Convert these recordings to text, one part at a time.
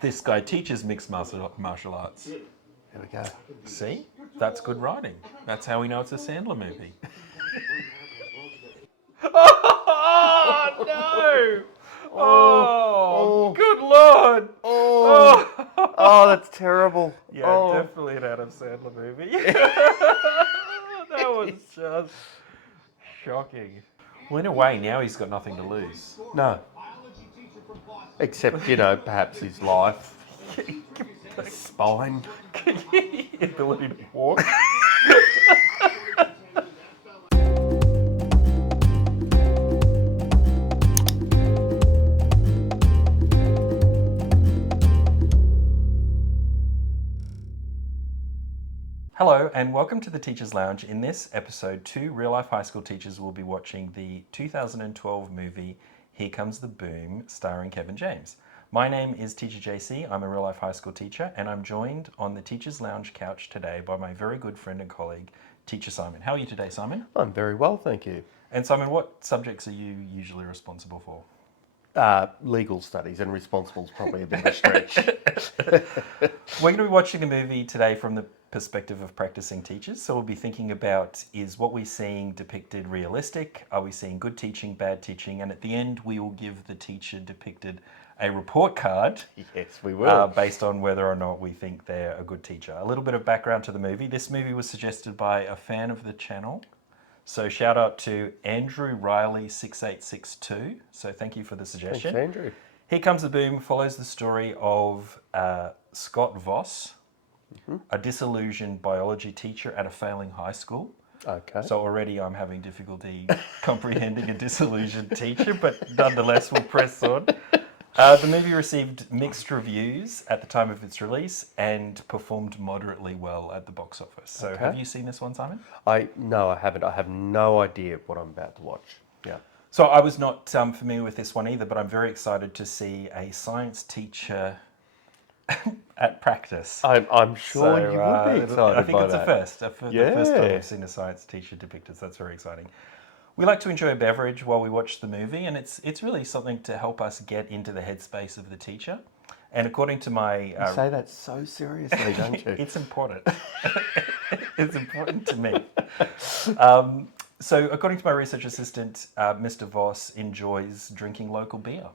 This guy teaches mixed martial arts. There we go. See? That's good writing. That's how we know it's a Sandler movie. Oh, no! Oh, good Lord! Oh, that's terrible. Yeah, definitely an Adam Sandler movie. That was just shocking. Well, in a way, now he's got nothing to lose. No. Except, perhaps his life. Spine. Ability to walk. Hello and welcome to the Teachers Lounge. In this episode, two real-life high school teachers will be watching the 2012 movie Here Comes the Boom, starring Kevin James. My name is Teacher JC. I'm a real-life high school teacher, and I'm joined on the Teachers Lounge couch today by my very good friend and colleague, Teacher Simon. How are you today, Simon? I'm very well, thank you. And Simon, what subjects are you usually responsible for? Legal studies, and responsible is probably a bit of a stretch. We're going to be watching a movie today from the perspective of practicing teachers. So we'll be thinking about, is what we're seeing depicted realistic? Are we seeing good teaching, bad teaching? And at the end, we will give the teacher depicted a report card. Yes, we will. Based on whether or not we think they're a good teacher. A little bit of background to the movie. This movie was suggested by a fan of the channel. So shout out to Andrew Riley 6862. So thank you for the suggestion. Thanks, Andrew. Here Comes the Boom follows the story of Scott Voss, a disillusioned biology teacher at a failing high school. Okay. So already I'm having difficulty comprehending a disillusioned teacher, but nonetheless we'll press on. The movie received mixed reviews at the time of its release and performed moderately well at the box office. So have you seen this one, Simon? No, I haven't. I have no idea what I'm about to watch. Yeah. So I was not familiar with this one either, but I'm very excited to see a science teacher at practice. I'm sure you would be excited I think by it's that. a first. The first time we've seen a science teacher depicted, so that's very exciting. We like to enjoy a beverage while we watch the movie, and it's really something to help us get into the headspace of the teacher. And according to my... You say that so seriously, don't you? It's important. It's important to me. So according to my research assistant, Mr. Voss enjoys drinking local beer.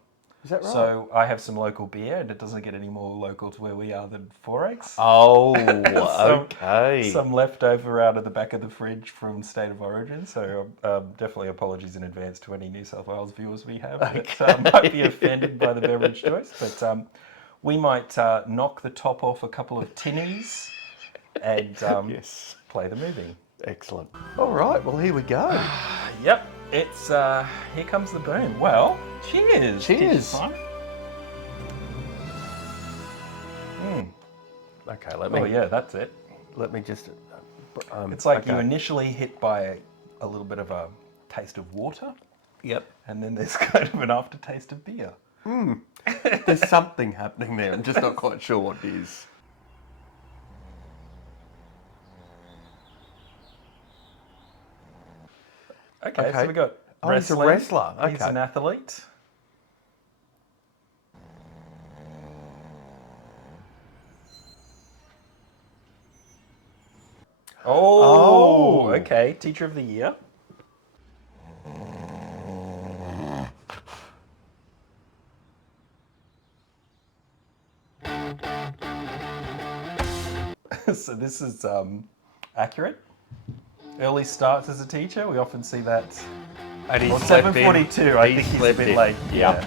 Is that right? So I have some local beer, and it doesn't get any more local to where we are than 4X. Oh, okay. Some leftover out of the back of the fridge from State of Origin. So definitely apologies in advance to any New South Wales viewers we have that might be offended by the beverage choice. But we might knock the top off a couple of tinnies and play the movie. Excellent. All right, well, here we go. Yep, it's Here Comes the Boom. Well, cheers. Cheers. Okay, let me... Oh, yeah, that's it. Let me just... It's like you initially hit by a little bit of a taste of water. Yep. And then there's kind of an aftertaste of beer. There's something happening there. I'm just not quite sure what it is. Okay, so we got wrestling. He's a wrestler. Okay. He's an athlete. Oh, okay. Teacher of the Year. So this is accurate. Early starts as a teacher. We often see that. And he's 7:42. I think he's a bit late. Yeah.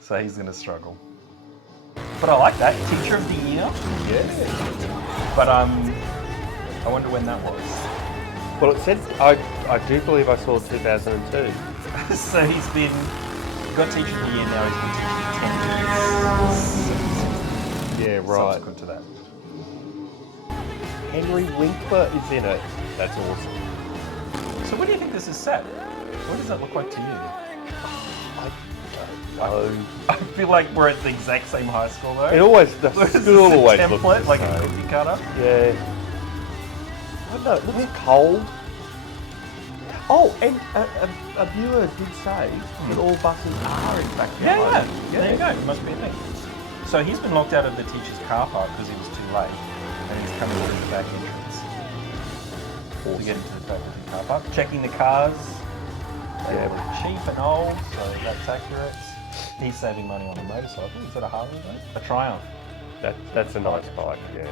So he's going to struggle. But I like that. Teacher of the Year. Yeah. But I wonder when that was. Well, it said, I do believe I saw 2002. So he got Teacher of the Year now. He's been teaching 10 years. Yeah, right. Subsequent to that. Henry Winkler is in it. That's awesome. So where do you think this is set? What does that look like to you? I feel like we're at the exact same high school though. It always, the school always looks template, the like same. a cookie cutter. Yeah. I don't know, it looks cold. Oh, and a viewer did say that all buses are in fact Yeah. There you go. It must be a thing. So he's been locked out of the teacher's car park because he was too late, and he's coming through the back entrance to get into the faculty car park. Checking the cars. They Yeah. look cheap and old, so that's accurate. He's saving money on a motorcycle. Is that a Harley though? A Triumph. That's a nice bike, yeah.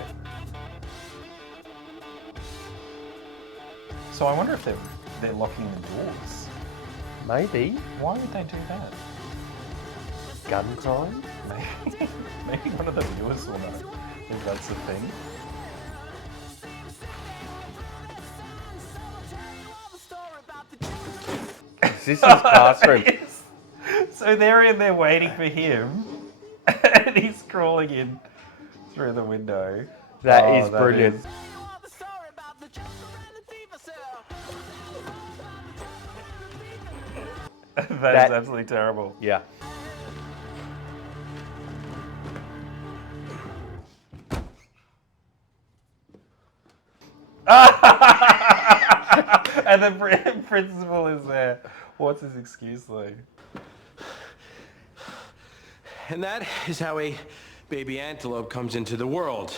So I wonder if they're locking the doors. Maybe. Why would they do that? Gun crime? Maybe one of the viewers will know if that's a thing. Is this his classroom? Yes. So they're in there waiting for him, and he's crawling in through the window. That is brilliant. That is absolutely terrible. Yeah. And the principal is there. What's his excuse though? And that is how a baby antelope comes into the world.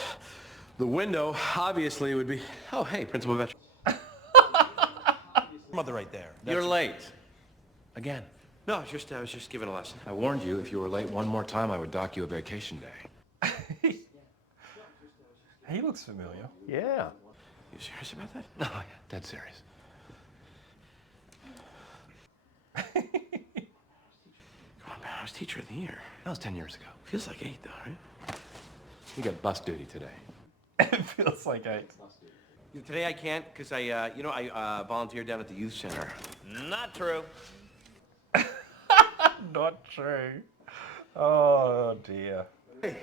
The window, obviously, would be... Oh, hey, Principal Vetch. Mother right there. You're late. Again. No, I was just giving a lesson. I warned you, if you were late one more time, I would dock you a vacation day. He looks familiar. Yeah. You serious about that? No, yeah, dead serious. Come on, man, I was teacher of the year. That was 10 years ago. Feels like 8, though, right? You got bus duty today. It feels like 8. Today I can't, because I volunteered down at the youth center. Not true. Not true. Oh dear. Hey,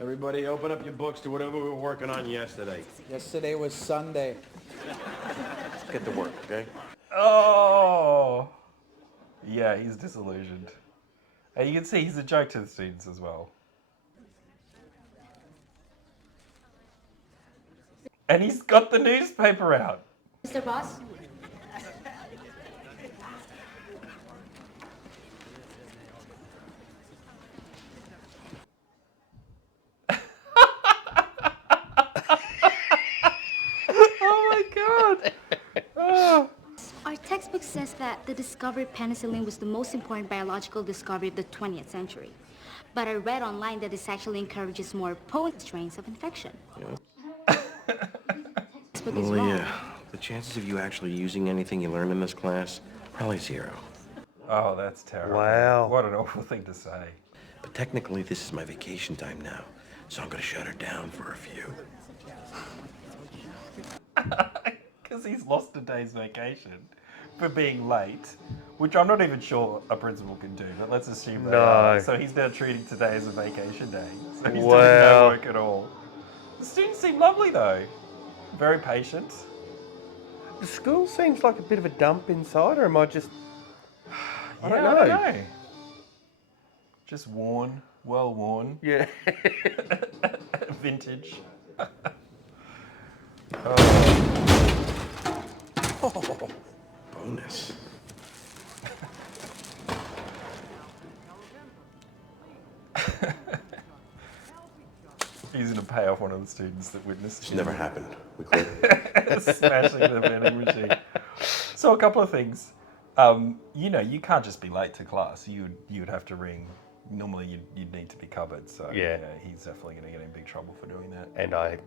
everybody open up your books to whatever we were working on yesterday. Yesterday was Sunday. Let's get to work, okay? Oh. Yeah, he's disillusioned. And you can see he's a joke to the students as well. And he's got the newspaper out. Mr. Boss? Oh my god. Oh. Our textbook says that the discovery of penicillin was the most important biological discovery of the 20th century. But I read online that this actually encourages more potent strains of infection. Textbook is wrong. Yeah. The chances of you actually using anything you learned in this class, probably 0. Oh, that's terrible. Wow. What an awful thing to say. But technically, this is my vacation time now, so I'm gonna shut her down for a few. Because he's lost a day's vacation for being late, which I'm not even sure a principal can do, but let's assume they are. So he's now treating today as a vacation day. So he's doing no work at all. The students seem lovely though. Very patient. The school seems like a bit of a dump inside, or am I just... I don't I don't know. know. Just worn, well worn, Yeah. vintage. Bonus. He's going to pay off one of the students that witnessed This him never happened. We clear. smashing the vending machine. So a couple of things. You can't just be late to class. You'd have to ring. Normally, you'd need to be covered. So Yeah. he's definitely going to get in big trouble for doing that. And I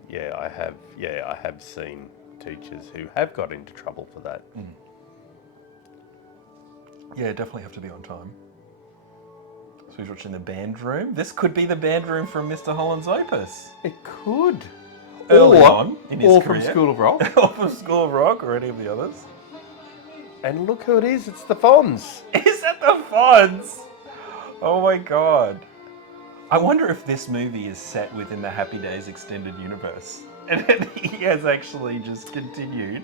have seen teachers who have got into trouble for that. Yeah, definitely have to be on time. So he's watching the band room. This could be the band room from Mr. Holland's Opus. It could. Early Or- on in his or career. from School of Rock. Or from School of Rock or any of the others. And look who it is, it's the Fonz. Is that the Fonz? Oh my god. I wonder if this movie is set within the Happy Days extended universe. And he has actually just continued.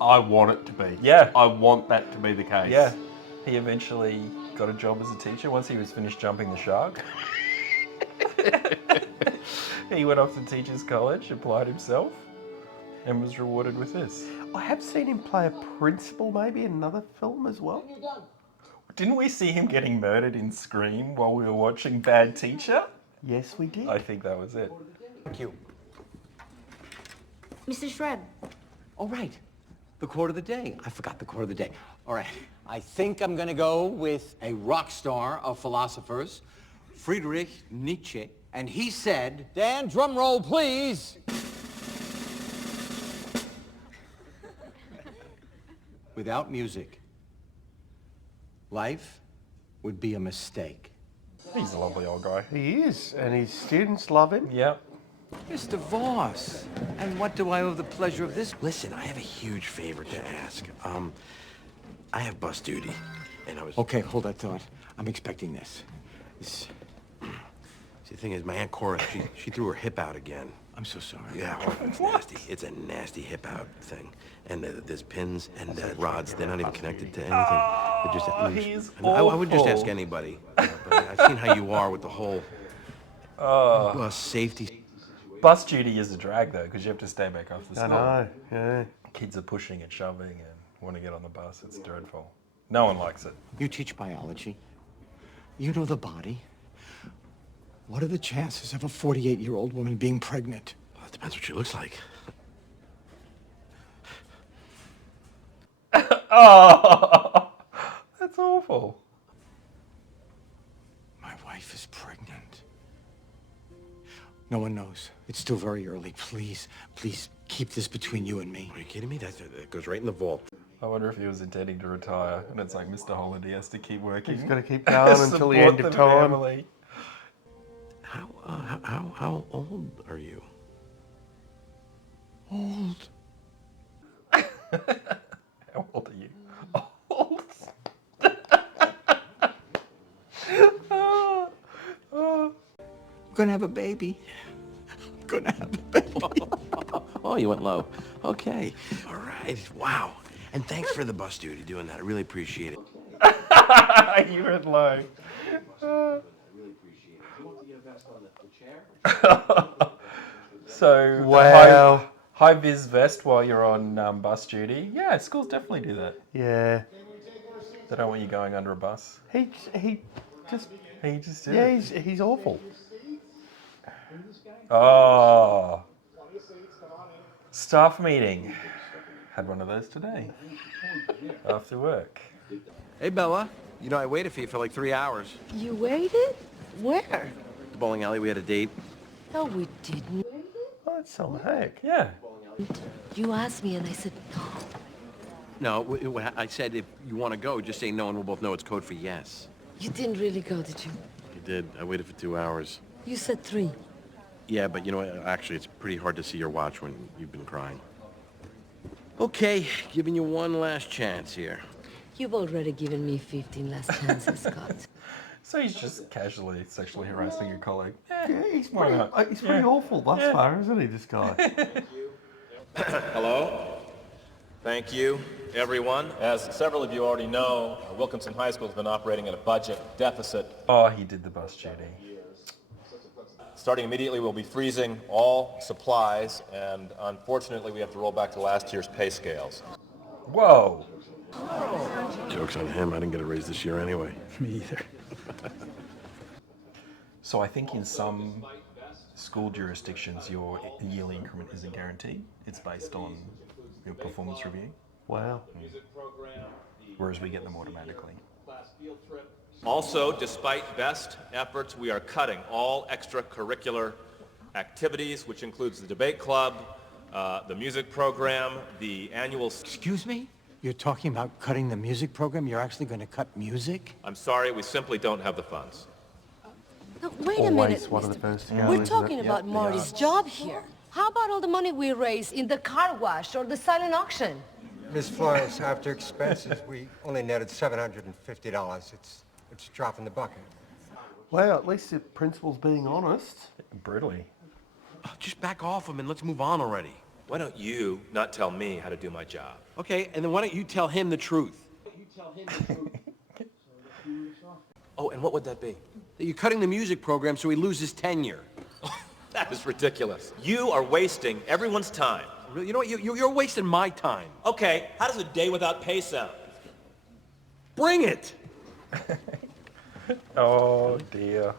I want it to be. Yeah. I want that to be the case. Yeah. He eventually got a job as a teacher once he was finished jumping the shark. He went off to Teachers College, applied himself, and was rewarded with this. I have seen him play a principal maybe in another film as well. Didn't we see him getting murdered in Scream while we were watching Bad Teacher? Yes, we did. I think that was it. Thank you. Mr. Shred, Oh, right. The quote of the day. I forgot the quote of the day. All right. I think I'm going to go with a rock star of philosophers, Friedrich Nietzsche. And he said, Dan, drum roll, please. Without music, life would be a mistake. He's a lovely old guy. He is, and his students love him. Yep. Mr. Voss, and what do I owe the pleasure of this? Listen, I have a huge favor to ask. I have bus duty, and I was... Okay, hold that thought. I'm expecting this. See, the thing is, my Aunt Cora, she threw her hip out again. I'm so sorry. Yeah, it's nasty. It's a nasty hip out thing. And there's pins and rods. They're not even connected to anything. They're just he's I would just awful. ask anybody. But I've seen how you are with the whole bus safety. Bus duty is a drag though, because you have to stay back after school. I know, yeah. Kids are pushing and shoving and want to get on the bus. It's dreadful. No one likes it. You teach biology. You know the body. What are the chances of a 48-year-old woman being pregnant? Well, it depends what she looks like. Oh, that's awful. My wife is pregnant. No one knows. It's still very early. Please, please keep this between you and me. Are you kidding me? That goes right in the vault. I wonder if he was intending to retire, and it's like Mr. Holiday has to keep working. He's got to keep going until the end of Support the time. family. How old are you? Old. How old are you? Old. I'm gonna have a baby. I'm gonna have a baby. Oh, you went low. Okay. All right. Wow. And thanks for the bus duty doing that. I really appreciate it. You went low. So, Wow. high vis vest while you're on bus duty. Yeah, schools definitely do that. Yeah. They don't want you going under a bus. He just, He just did yeah, it. he's awful. Oh. Staff meeting. Had one of those today. After work. Hey, Bella. You know, I waited for you for like 3 hours. You waited? Where? The bowling alley, we had a date. No, we didn't. Oh, that's some heck. Yeah. You asked me and I said no. No, I said if you want to go, just say no and we'll both know it's code for yes. You didn't really go, did you? You did. I waited for 2 hours. You said 3. Yeah, but you know what? Actually, it's pretty hard to see your watch when you've been crying. Okay, giving you one last chance here. You've already given me 15 last chances, Scott. So he's just casually sexually harassing your colleague. Yeah, he's Why pretty, not? he's pretty awful thus far, isn't he, this guy? Hello. Thank you, everyone. As several of you already know, Wilkinson High School has been operating at a budget deficit. Oh, he did the bus duty. Starting immediately, we'll be freezing all supplies, and unfortunately, we have to roll back to last year's pay scales. Whoa. Joke's on him. I didn't get a raise this year anyway. Me either. So I think in some school jurisdictions, your yearly increment isn't guaranteed. It's based on your performance review, Wow. whereas we get them automatically. Also, despite best efforts, we are cutting all extracurricular activities, which includes the debate club, the music program, the annual... Excuse me? You're talking about cutting the music program? You're actually going to cut music? I'm sorry, we simply don't have the funds. Now, wait a minute, Always one of the Mr. first to go, We're isn't talking it? about Marty's job here. How about all the money we raise in the car wash or the silent auction? Miss Florence, after expenses, we only netted $750. It's a drop in the bucket. Well, at least the principal's being honest. Brutally. Just back off him and let's move on already. Why don't you not tell me how to do my job? Okay, and then why don't you tell him the truth? Oh, and what would that be? That you're cutting the music program so he loses tenure. That is ridiculous. You are wasting everyone's time. Really? You know what? You're wasting my time. Okay, how does a day without pay sound? Bring it! Oh dear.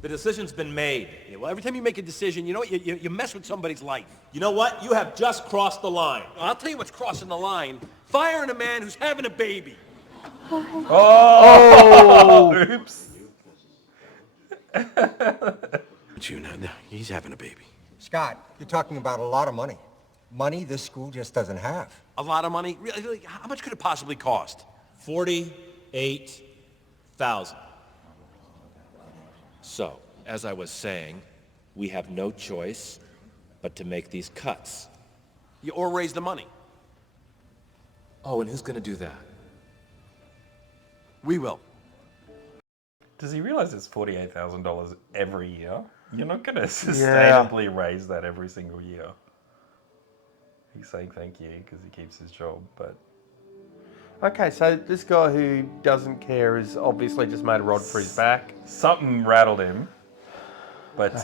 The decision's been made. Yeah, well, every time you make a decision, you know what? You mess with somebody's life. You know what? You have just crossed the line. I'll tell you what's crossing the line. Firing a man who's having a baby. Oh! Oops. No, he's having a baby. Scott, you're talking about a lot of money. Money this school just doesn't have. A lot of money? Really? How much could it possibly cost? $48,000. So, as I was saying, we have no choice but to make these cuts. Or raise the money. Oh, and who's going to do that? We will. Does he realize it's $48,000 every year? You're not going to sustainably raise that every single year. He's saying thank you because he keeps his job, but... Okay, so this guy who doesn't care has obviously just made a rod for his back. Something rattled him, but...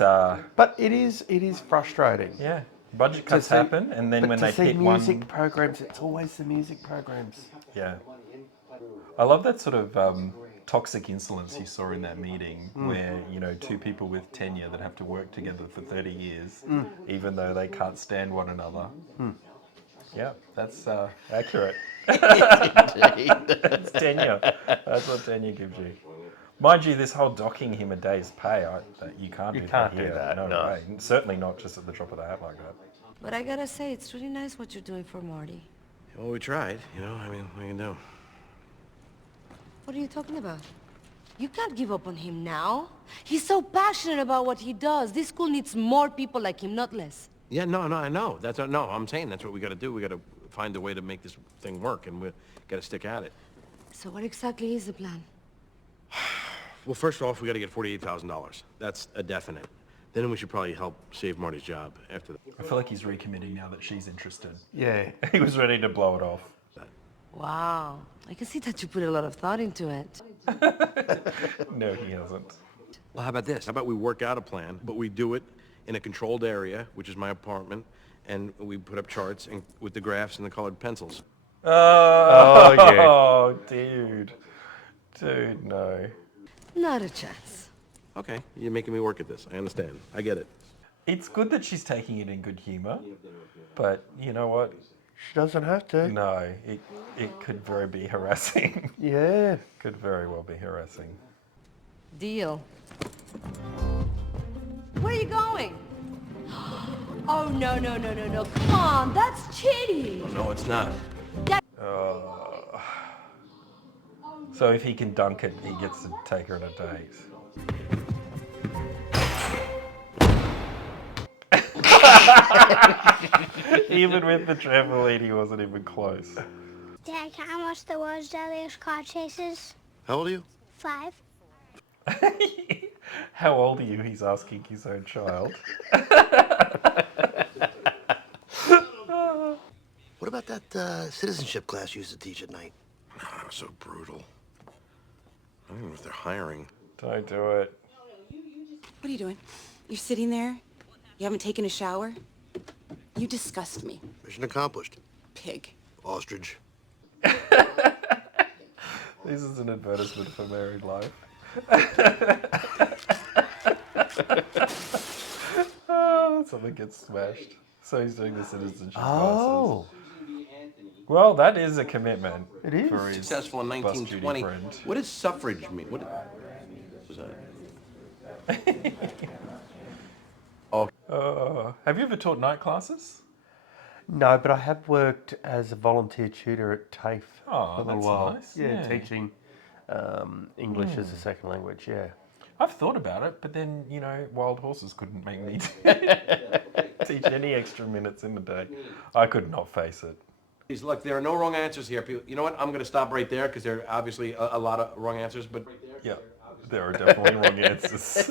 But it is frustrating. Yeah, budget cuts happen, and then when they hit one... music programs, it's always the music programs. Yeah. I love that sort of toxic insolence you saw in that meeting where, you know, two people with tenure that have to work together for 30 years, even though they can't stand one another. Yeah, that's accurate. That's tenure. That's what tenure gives you. Mind you, this whole docking him a day's pay, you can't do that here. No way. Certainly not just at the drop of the hat like that. But I gotta say, it's really nice what you're doing for Marty. Well, we tried, you know. I mean, what can you do? What are you talking about? You can't give up on him now. He's so passionate about what he does. This school needs more people like him, not less. Yeah, no, I know. I'm saying that's what we got to do. We got to find a way to make this thing work, and we got to stick at it. So what exactly is the plan? Well, first off, we got to get $48,000. That's a definite. Then we should probably help save Marty's job after that. I feel like he's recommitting now that she's interested. Yeah. He was ready to blow it off. Wow. I can see that you put a lot of thought into it. No, he hasn't. Well, how about this? How about we work out a plan, but we do it in a controlled area, which is my apartment, and we put up charts and with the graphs and the colored pencils. Oh, dude. Dude, no. Not a chance. Okay, you're making me work at this. I understand. I get it. It's good that she's taking it in good humor, but you know what? She doesn't have to. No, it could very be harassing. Yeah. Could very well be harassing. Deal. Where are you going? Oh, no. Come on, that's cheating. No, it's not. So if he can dunk it, he gets to take her on a date. Even with the trampoline, he wasn't even close. Dad, can I watch the world's deadliest car chases? How old are you? 5. How old are you? He's asking his own child. What about that citizenship class you used to teach at night? Oh, that was so brutal. I don't even know if they're hiring. Don't do it. What are you doing? You're sitting there? You haven't taken a shower? You disgust me. Mission accomplished. Pig. Ostrich. This is an advertisement for married life. Something gets smashed. So he's doing the citizenship classes. Well, that is a commitment. It is. For his Successful in bus 1920. duty friend. What does suffrage mean? What was that? Have you ever taught night classes? No, but I have worked as a volunteer tutor at TAFE for a little that's while. nice. Yeah, Yeah. teaching English as a second language, yeah. I've thought about it, but then, you know, wild horses couldn't make me teach any extra minutes in the day. I could not face it. Look, there are no wrong answers here. People, you know what? I'm going to stop right there because there are obviously a lot of wrong answers. But Yeah, there are definitely wrong answers.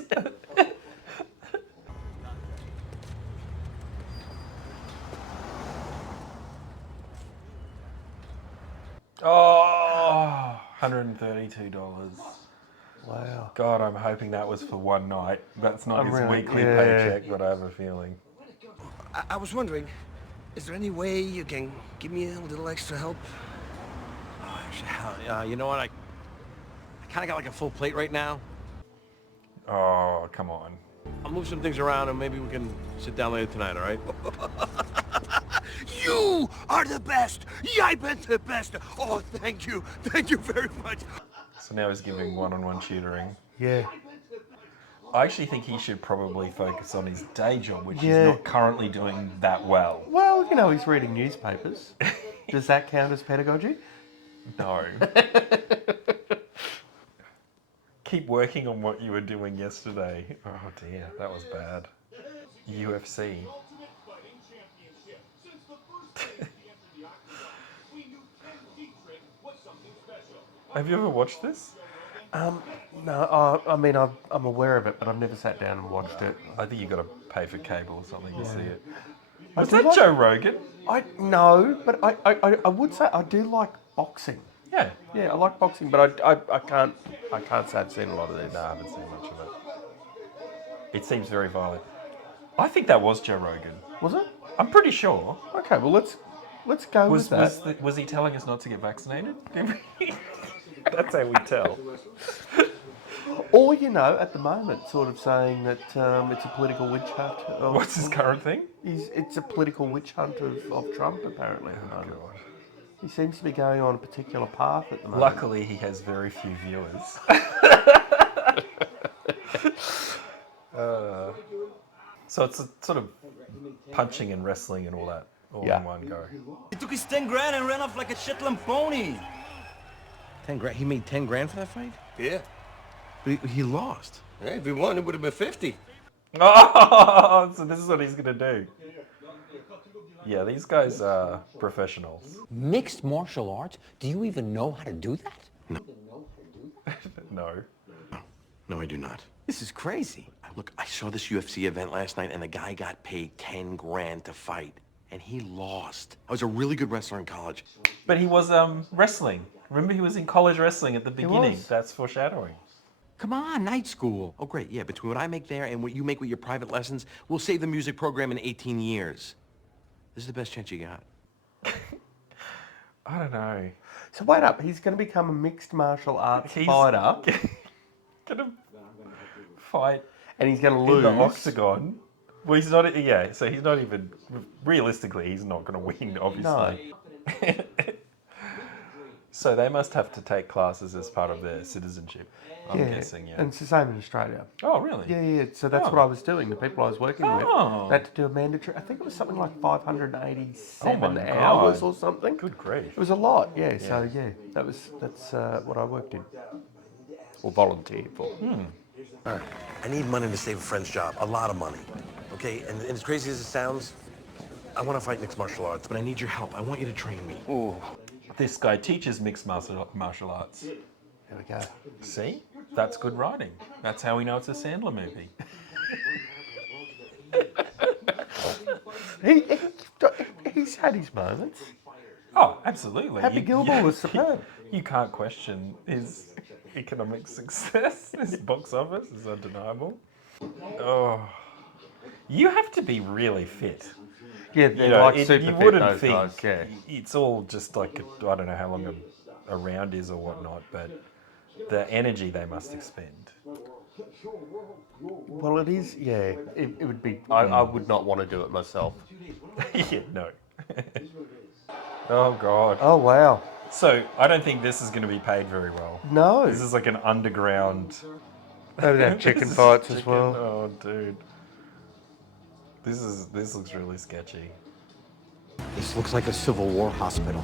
Oh, $132. Wow. God, I'm hoping that was for one night. That's not his really- weekly yeah. paycheck, but I have a feeling. I was wondering, is there any way you can give me a little extra help? you know what? I kind of got like a full plate right now. Oh, come on. I'll move some things around and maybe we can sit down later tonight, all right? You are the best! Jeg bent the best! Oh, thank you. Thank you very much. So now he's giving one-on-one tutoring. Yeah. I actually think he should probably focus on his day job, which he's Yeah. not currently doing that well. Well, you know, he's reading newspapers. Does that count as pedagogy? No. Keep working on what you were doing yesterday. Oh dear, that was bad. UFC. Have you ever watched this? No, I mean, I'm aware of it, but I've never sat down and watched it. I think you got to pay for cable or something to see it. I Was do that like- Joe Rogan? No, but I would say I do like boxing. Yeah. Yeah, I like boxing, but I can't say I've seen a lot of this. No, I haven't seen much of it. It seems very violent. I think that was Joe Rogan. Was it? I'm pretty sure. Okay, well let's go with that. Was he telling us not to get vaccinated? That's how we tell. Or, you know, at the moment, sort of saying that it's a political witch hunt. What's his current thing? It's a political witch hunt of Trump, apparently, at the moment. God. He seems to be going on a particular path at the moment. Luckily, he has very few viewers. So it's a sort of punching and wrestling and all that all in one go. He took his 10 grand and ran off like a Shetland pony. 10 grand? He made 10 grand for that fight? Yeah. But he lost. Yeah, if he won, it would have been 50. Oh, so this is what he's going to do. Yeah, these guys are professionals. Mixed martial arts? Do you even know how to do that? No. No, I do not. This is crazy. Look, I saw this UFC event last night, and the guy got paid 10 grand to fight, and he lost. I was a really good wrestler in college. But he was wrestling. Remember, he was in college wrestling at the beginning. was. That's foreshadowing. Come on, night school. Oh, great, yeah, between what I make there and what you make with your private lessons, we'll save the music program in 18 years. This is the best chance you got. I don't know. So wait up, he's going to become a mixed martial arts fighter, Gonna fight and he's going to in lose. the octagon. Well, he's not. Yeah, so he's not even. Realistically, he's not going to win. Obviously. No. So they must have to take classes as part of their citizenship. I'm guessing. Yeah. And it's the same in Australia. Oh, really? Yeah. So that's what I was doing. The people I was working with, they had to do a mandatory. I think it was something like 587 hours or something. Good grief. It was a lot. Yeah. So that's what I worked in or volunteered for. All right. I need money to save a friend's job. A lot of money. Okay? And as crazy as it sounds, I want to fight mixed martial arts, But I need your help. I want you to train me. Ooh. This guy teaches mixed martial arts. There we go. See? That's good writing. That's how we know it's a Sandler movie. He's had his moments. Oh, absolutely. Happy Gilmore was superb. You can't question his economic success. His box office is undeniable. Oh, you have to be really fit. Yeah, they're like super you fit, wouldn't those think guys, yeah. it's all just like, I don't know how long a round is or whatnot, but the energy they must expend. Well, it is, yeah. It would be, I would not want to do it myself. Yeah, no. Oh, God. Oh, wow. So, I don't think this is going to be paid very well. No. This is like an underground... They would have chicken This is fights as chicken. well. Oh, dude. This looks really sketchy. This looks like a Civil War hospital.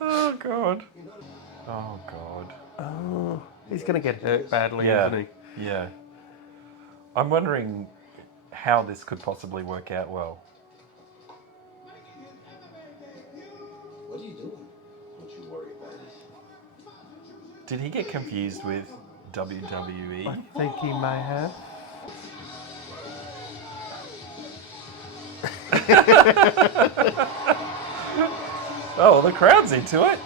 Oh, God. Oh, God. Oh, he's going to get hurt badly, isn't he? Yeah. I'm wondering how this could possibly work out well. What are you doing? Don't you worry about it. Did he get confused with WWE? I think he may have. Oh, the crowd's into it.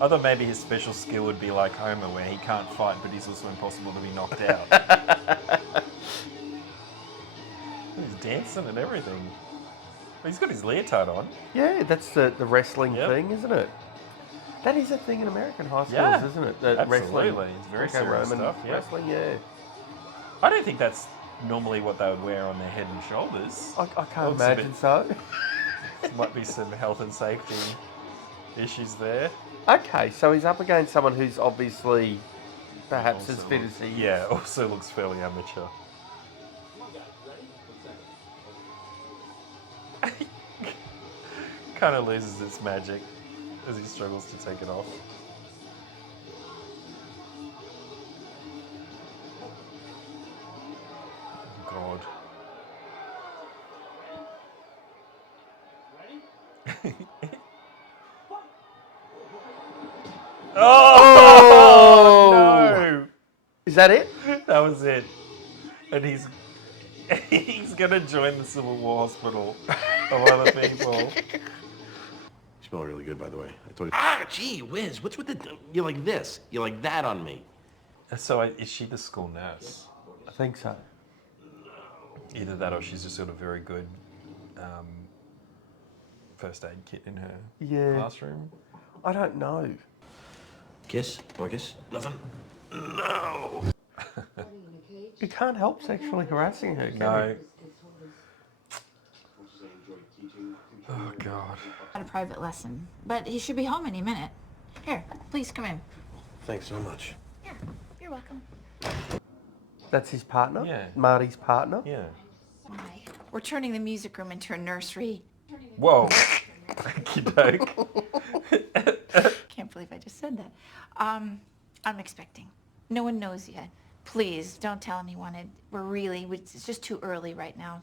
I thought maybe his special skill would be like Homer, where he can't fight, but he's also impossible to be knocked out. He's dancing and everything. He's got his leotard on. Yeah, that's the wrestling thing, isn't it? That is a thing in American high schools, Yeah, isn't it? The absolutely. Wrestling, It's very Greco-Roman serious stuff, yeah. wrestling, yeah. I don't think that's normally what they would wear on their head and shoulders. I can't imagine so. Might be some health and safety issues there. Okay, so he's up against someone who's obviously perhaps as fit as he is. Yeah, also looks fairly amateur. Kind of loses its magic as he struggles to take it off. God. Oh! No! Is that it? That was it. And he's gonna join the Civil War hospital of other people. You smell really good, by the way. I told you. Ah, gee whiz. What's with the... You're like this. You're like that on me. So is she the school nurse? I think so. Either that or she's just got a very good first aid kit in her classroom. I don't know. Kiss? Want a kiss? Nothing? No! You can't help sexually harassing her, can No. you? Oh, God. At a private lesson, but he should be home any minute. Here, please come in. Thanks so much. You're welcome. That's his partner? Yeah. Marty's partner? Yeah. Why? We're turning the music room into a nursery. Whoa. Okey-doke. Can't believe I just said that. I'm expecting. No one knows yet. Please, don't tell anyone. It's just too early right now.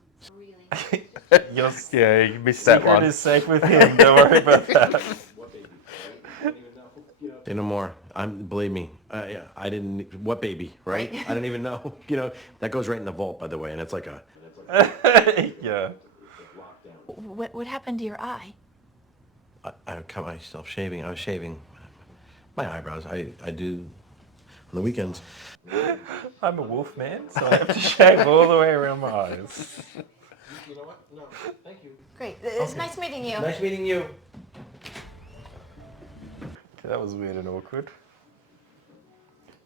Yeah, you missed that one. Secret is safe with him. Don't worry about that. Say no more. Believe me. Yeah, I didn't... What baby, right? I didn't even know. You know, that goes right in the vault, by the way, and it's like a... Yeah. What happened to your eye? I cut myself shaving. I was shaving my eyebrows. I do on the weekends. I'm a wolf man, so I have to shave all the way around my eyes. You know what? No, thank you. Great. It's nice meeting you. Nice meeting you. Okay, that was weird and awkward.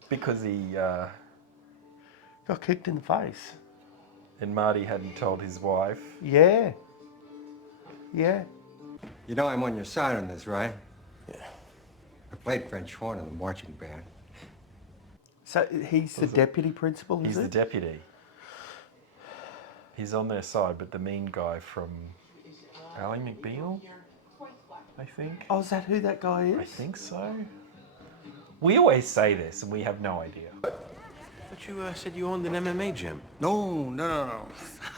Because he got kicked in the face. And Marty hadn't told his wife. Yeah. Yeah. You know I'm on your side on this, right? Yeah. I played French horn in the marching band. So he's the deputy principal, is He's it? the deputy. He's on their side, but the mean guy from Ally McBeal, I think. Oh, is that who that guy is? I think so. We always say this, and we have no idea. But you said you owned an MMA gym. No.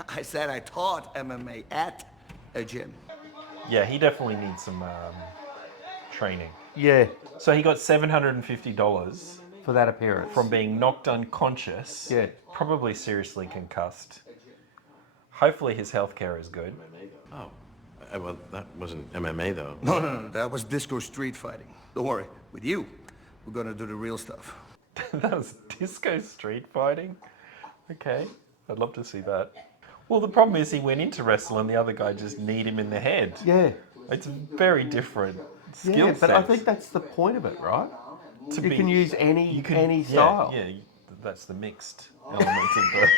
I said I taught MMA at a gym. Yeah, he definitely needs some training. Yeah. So he got $750 for that appearance. From being knocked unconscious. Yeah. Probably seriously concussed. Hopefully his healthcare is good. Oh, well, that wasn't MMA though. No. That was disco street fighting. Don't worry. With you, we're gonna do the real stuff. That was disco street fighting? Okay, I'd love to see that. Well, the problem is he went into wrestle and the other guy just kneed him in the head. Yeah. It's very different skill Yeah, but I sets. think that's the point of it, right? To you be- can use any style. Yeah, that's the mixed elements of the...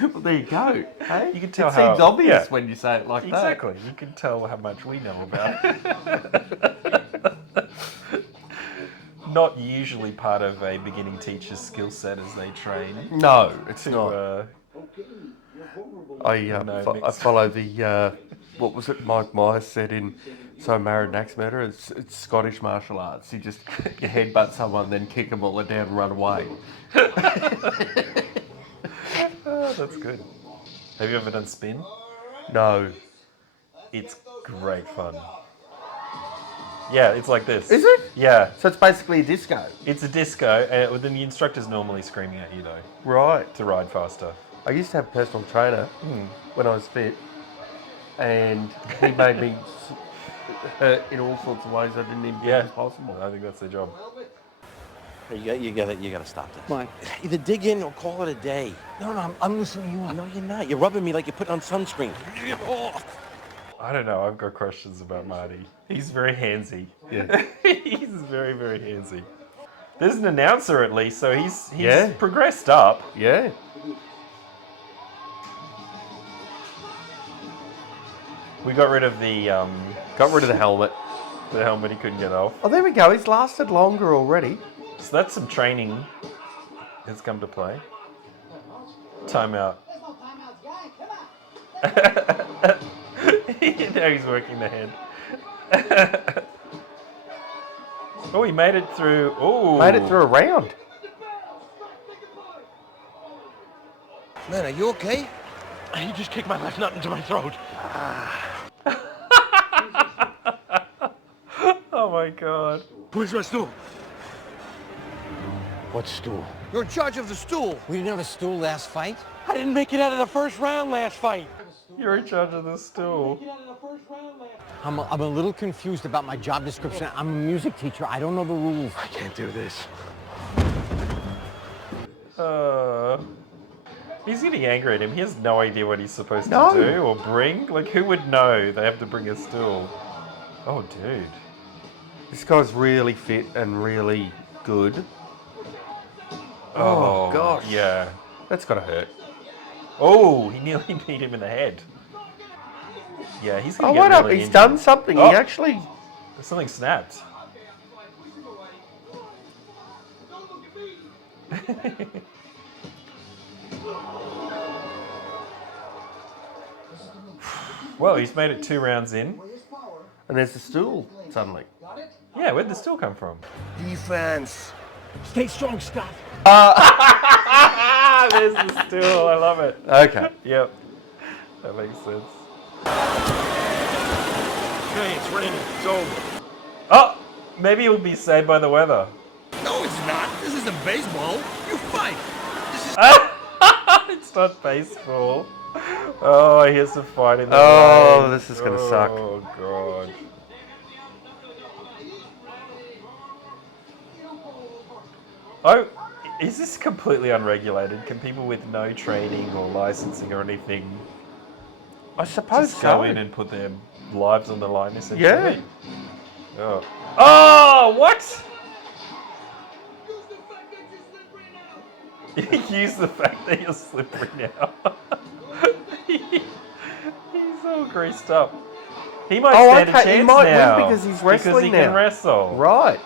Well, there you go. Hey? You can tell it how... seems obvious yeah. when you say it like Exactly. You can tell how much we know about it. Not usually part of a beginning teacher's skill set as they train. No, it's not. No, I follow the, what was it Mike Myers said in So Married and Axe Murder? It's Scottish martial arts. You just you headbutt someone, then kick them while they're down and run away. Oh, that's good. Have you ever done spin? No. It's great fun. Yeah, it's like this. Is it? Yeah. So it's basically a disco? It's a disco, and the instructor's normally screaming at you, though. Right. To ride faster. I used to have a personal trainer when I was fit, and he made me hurt in all sorts of ways I didn't even think was possible. I think that's their job. You gotta stop this. Why? Either dig in or call it a day. No, I'm loosening you up. No, you're not. You're rubbing me like you're putting on sunscreen. I don't know. I've got questions about Marty. He's very handsy. Yeah. He's very, very handsy. There's an announcer at least, so he's Yeah. progressed up. Yeah. We got rid of the helmet. The helmet he couldn't get off. Oh, there we go. He's lasted longer already. So that's some training has come to play. Timeout. Now he's working the head. Oh, he made it through. Oh, Made it through a round. Man, are you okay? He just kicked my left nut into my throat. Oh my god. Where's my stool? What stool? You're in charge of the stool. We didn't have a stool last fight? I didn't make it out of the first round last fight. You're in charge of the stool. I'm a little confused about my job description. I'm a music teacher. I don't know the rules. I can't do this. He's getting angry at him. He has no idea what he's supposed No. to do or bring. Like, who would know they have to bring a stool? Oh, dude. This guy's really fit and really good. Oh, gosh. Yeah. That's gotta hurt. Oh, he nearly beat him in the head. Yeah, he's Oh, gonna get what up? really He's injured. done something. Oh. He actually... Something snapped. Well, he's made it 2 rounds in. And there's the stool, suddenly. Yeah, where'd the stool come from? Defense. Stay strong, Scott. There's the stool. I love it. Okay. Yep. That makes sense. Okay, it's raining. It's over. Oh! Maybe he'll be saved by the weather. No, it's not. This isn't baseball. You fight. It's not baseball. Oh, he has to fight in the Oh, rain. this is gonna suck. Oh, God. Oh, is this completely unregulated? Can people with no training or licensing or anything I suppose just so. go in and put their lives on the line, essentially? Yeah. Oh. Oh, what? Use the fact that you're slippery now. He's all greased up. He might stand a chance He might now. win because he's wrestling because he now. can wrestle. Right.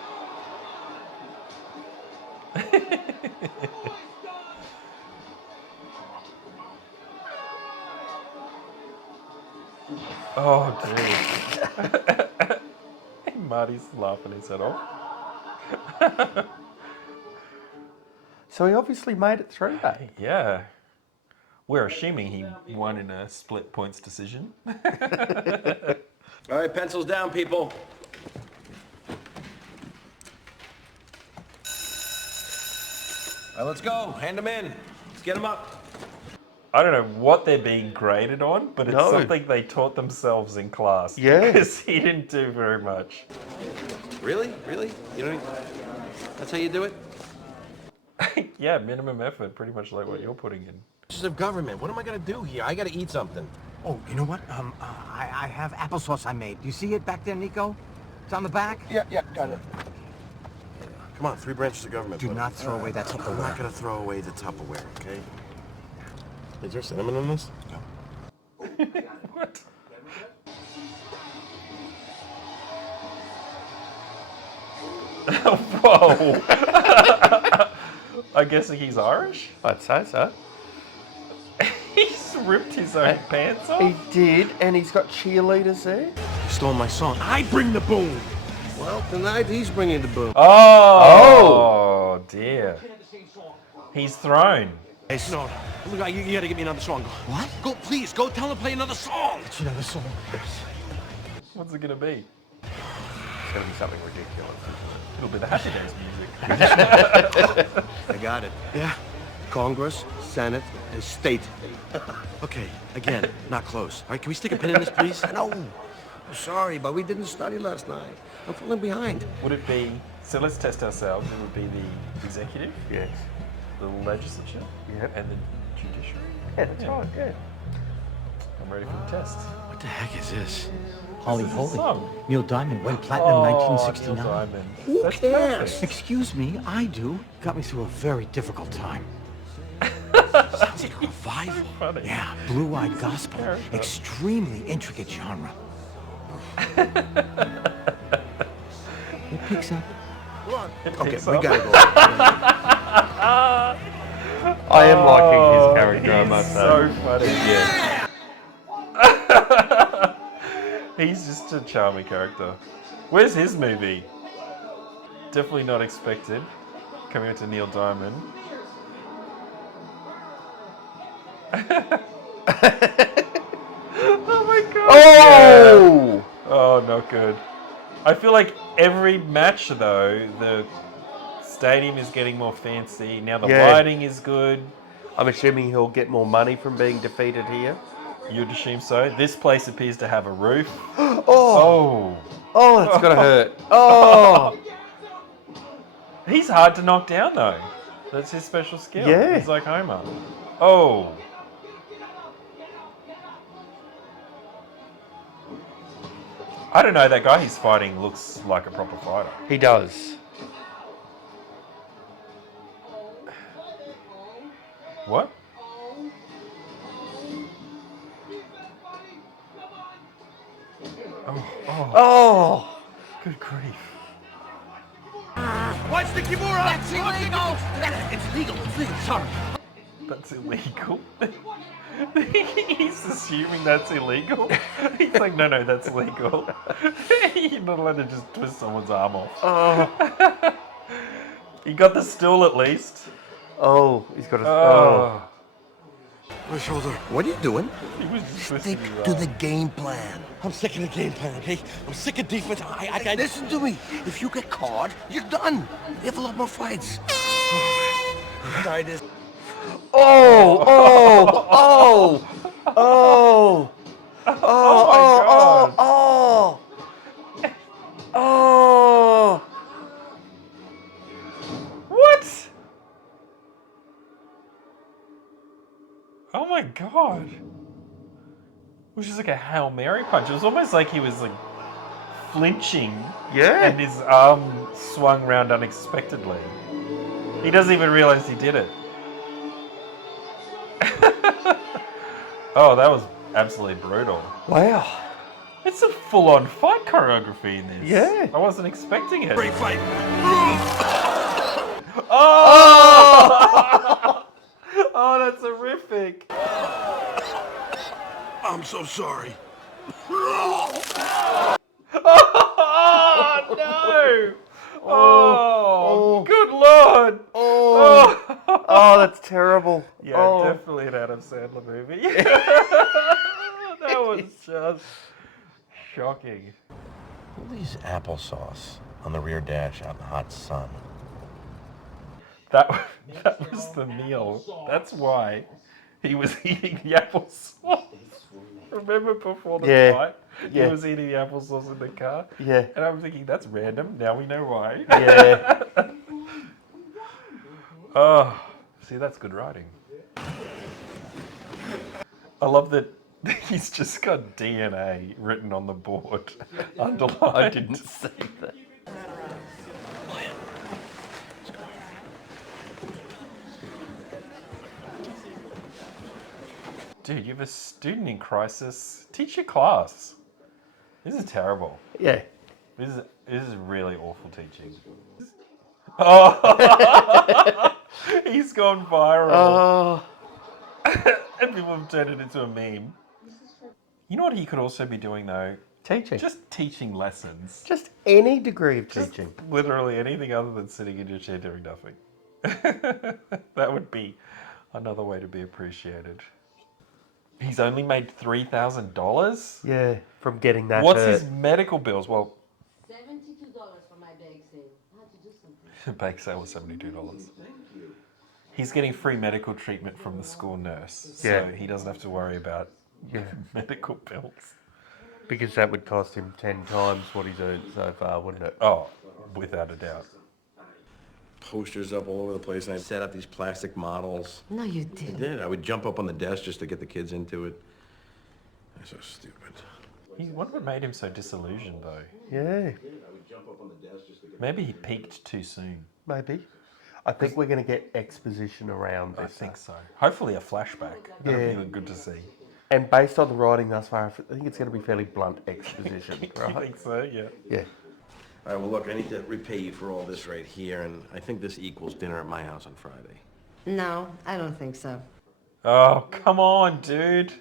Oh, dude. Marty's laughing his head off. So he obviously made it through that. Yeah. We're assuming he won in a split points decision. All right, pencils down, people. All right, let's go. Hand them in. Let's get them up. I don't know what they're being graded on, but it's No. something they taught themselves in class. Yeah. Because he didn't do very much. Really? Really? You don't. That's how you do it? Yeah, minimum effort, pretty much like what you're putting in. This is of government. What am I gonna do here? I gotta eat something. Oh, you know what? I have applesauce I made. Do you see it back there, Nico? It's on the back. Yeah, got it. Come on, 3 branches of government. Do buddy. not throw away that I'm not Tupperware. gonna throw away the Tupperware, okay? Is there cinnamon in this? No. What? Whoa! I guess he's Irish? I'd say so. He's ripped his own pants off? He did, and he's got cheerleaders there. You stole my song. I bring the boom. Well, tonight he's bringing the boom. Oh dear. He's thrown. Hey, no. Look, you gotta give me another song. What? Go, please, go tell him to play another song. It's another song. What's it gonna be? It's going to be something ridiculous. It'll be the Happy Days music. I got it. Yeah. Congress, Senate, and State. Okay, again, not close. All right, can we stick a pin in this, please? No. I'm sorry, but we didn't study last night. I'm falling behind. Would it be, so let's test ourselves, it would be the executive, Yes. the legislature, Yep. and the judiciary? Yeah, that's right, yeah. I'm ready for the test. What the heck is this? Holy, holy. Neil Diamond went platinum in 1969. Neil Diamond. Who That's cares? perfect. Excuse me, I do. Got me through a very difficult time. Sounds like a revival. Funny. Yeah, blue-eyed gospel. Extremely intricate genre. It picks up. Okay, we gotta go. I am liking his character, I must say. So funny. Yeah. He's just a charming character. Where's his movie? Definitely not expected. Coming out to Neil Diamond. Oh my god! Oh! Yeah. Oh, not good. I feel like every match though, the stadium is getting more fancy. Now the lighting is good. I'm assuming he'll get more money from being defeated here. You'd assume so. This place appears to have a roof. Oh! Oh, that's gotta hurt. Oh! He's hard to knock down though. That's his special skill. Yeah. He's like Homer. Oh. I don't know, that guy he's fighting looks like a proper fighter. He does. What? Oh! Good grief. Watch the Kimura! That's illegal! It's legal, sorry. That's illegal? He's assuming that's illegal? He's like, no, that's legal. You're not allowed to just twist someone's arm off. Oh. He got the stool at least. Oh, he's got a... Oh. My shoulder. What are you doing? He was just Stick twisting his to arm. the game plan. I'm sick of the game plan, okay? I'm sick of defense. I listen to me. If you get caught, you're done. You have a lot more fights. Try this. Oh! Oh! Oh! Oh! Oh! Oh! Oh! Oh! What? Oh my god. It was just like a Hail Mary punch. It was almost like he was like flinching. Yeah. And his arm swung round unexpectedly. He doesn't even realize he did it. Oh, that was absolutely brutal. Wow. It's a full-on fight choreography in this. Yeah. I wasn't expecting it. Great fight. Oh! Oh, that's horrific. I'm so sorry. Oh, no! Oh, good lord! Oh, oh, that's terrible. Yeah, oh. definitely an Adam Sandler movie. That was just shocking. Who leaves applesauce on the rear dash out in the hot sun? That was the meal. That's why he was eating the applesauce. Remember before the fight? Yeah. He was eating the applesauce in the car? Yeah. And I'm thinking, that's random. Now we know why. Yeah. Oh, see, that's good writing. I love that he's just got DNA written on the board. Underlined. I didn't see that. Dude, you have a student in crisis. Teach your class. This is terrible. Yeah. This is really awful teaching. Oh, he's gone viral. Oh. And people have turned it into a meme. You know what he could also be doing though? Teaching. Just teaching lessons. Just any degree of teaching. Literally anything other than sitting in your chair doing nothing. That would be another way to be appreciated. He's only made $3,000? Yeah, from getting that What's hurt. his medical bills? Well, $72 for my bake sale. I had to do something. bake sale was $72. He's getting free medical treatment from the school nurse, so Yeah. he doesn't have to worry about medical bills. Because that would cost him 10 times what he's earned so far, wouldn't it? Oh, without a doubt. Posters up all over the place, and I set up these plastic models. No, you I didn't. did. I would jump up on the desk just to get the kids into it. You're so stupid. He, what made him so disillusioned, though? Yeah, Maybe he peaked too soon. maybe. I think we're going to get exposition around this. I think so. Hopefully a flashback. That'll Yeah. be good to see. And based on the writing thus far, I think it's going to be fairly blunt exposition, right? You think so? Yeah. Yeah. All right, well, look, I need to repay you for all this right here, and I think this equals dinner at my house on Friday. No, I don't think so. Oh, come on, dude.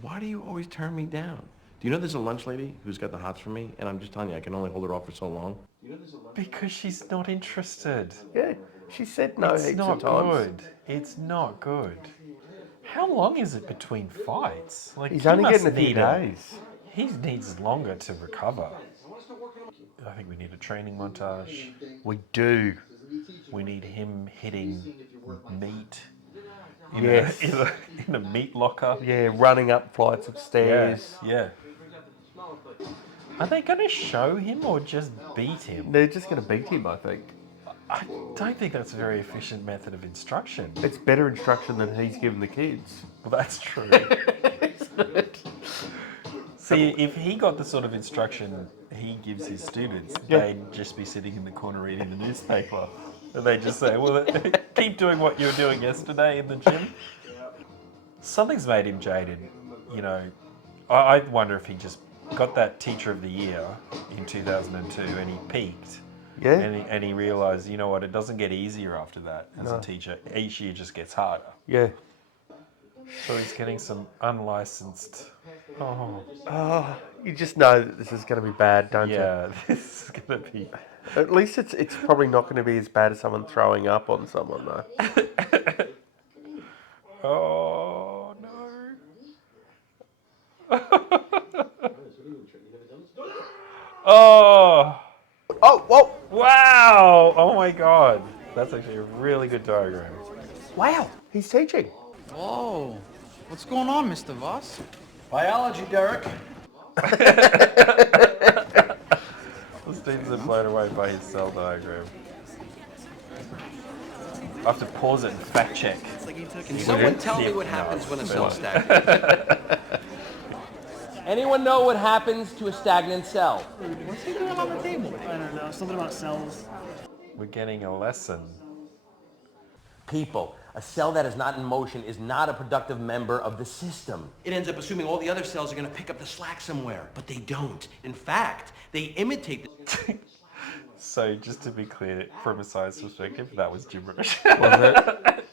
Why do you always turn me down? Do you know there's a lunch lady who's got the hots for me? And I'm just telling you, I can only hold her off for so long. Because she's not interested. Yeah, she said no It's heaps not of times. good. It's not good. How long is it between fights? Like He's he only must getting a few need days. He needs longer to recover. I think we need a training montage. We do. We need him hitting meat Yes. in a meat locker. Yeah, running up flights of stairs. Yeah. Are they going to show him or just beat him? They're just going to beat him, I think. I don't think that's a very efficient method of instruction. It's better instruction than he's given the kids. Well, that's true. See, if he got the sort of instruction he gives his students, they'd just be sitting in the corner reading the newspaper. And they just say, well, keep doing what you were doing yesterday in the gym. Something's made him jaded, you know. I wonder if he just got that Teacher of the Year in 2002 and he peaked. Yeah. And he realised, you know what, it doesn't get easier after that as a teacher. Each year just gets harder. Yeah. So he's getting some unlicensed... Oh, you just know that this is going to be bad, don't you? Yeah, this is going to be... At least it's probably not going to be as bad as someone throwing up on someone, though. Oh, no. Oh! Oh, whoa! Wow! Oh my god. That's actually a really good diagram. Wow, he's teaching. Whoa. What's going on, Mr. Voss? Biology, Derek. The students are blown away by his cell diagram. I have to pause it and fact check. Can someone tell me what happens when a cell stagnates? Anyone know what happens to a stagnant cell? What's he doing on the table? I don't know. Something about cells. We're getting a lesson. People, a cell that is not in motion is not a productive member of the system. It ends up assuming all the other cells are going to pick up the slack somewhere, but they don't. In fact, they imitate the... So, just to be clear, from a science perspective, that was gibberish. Was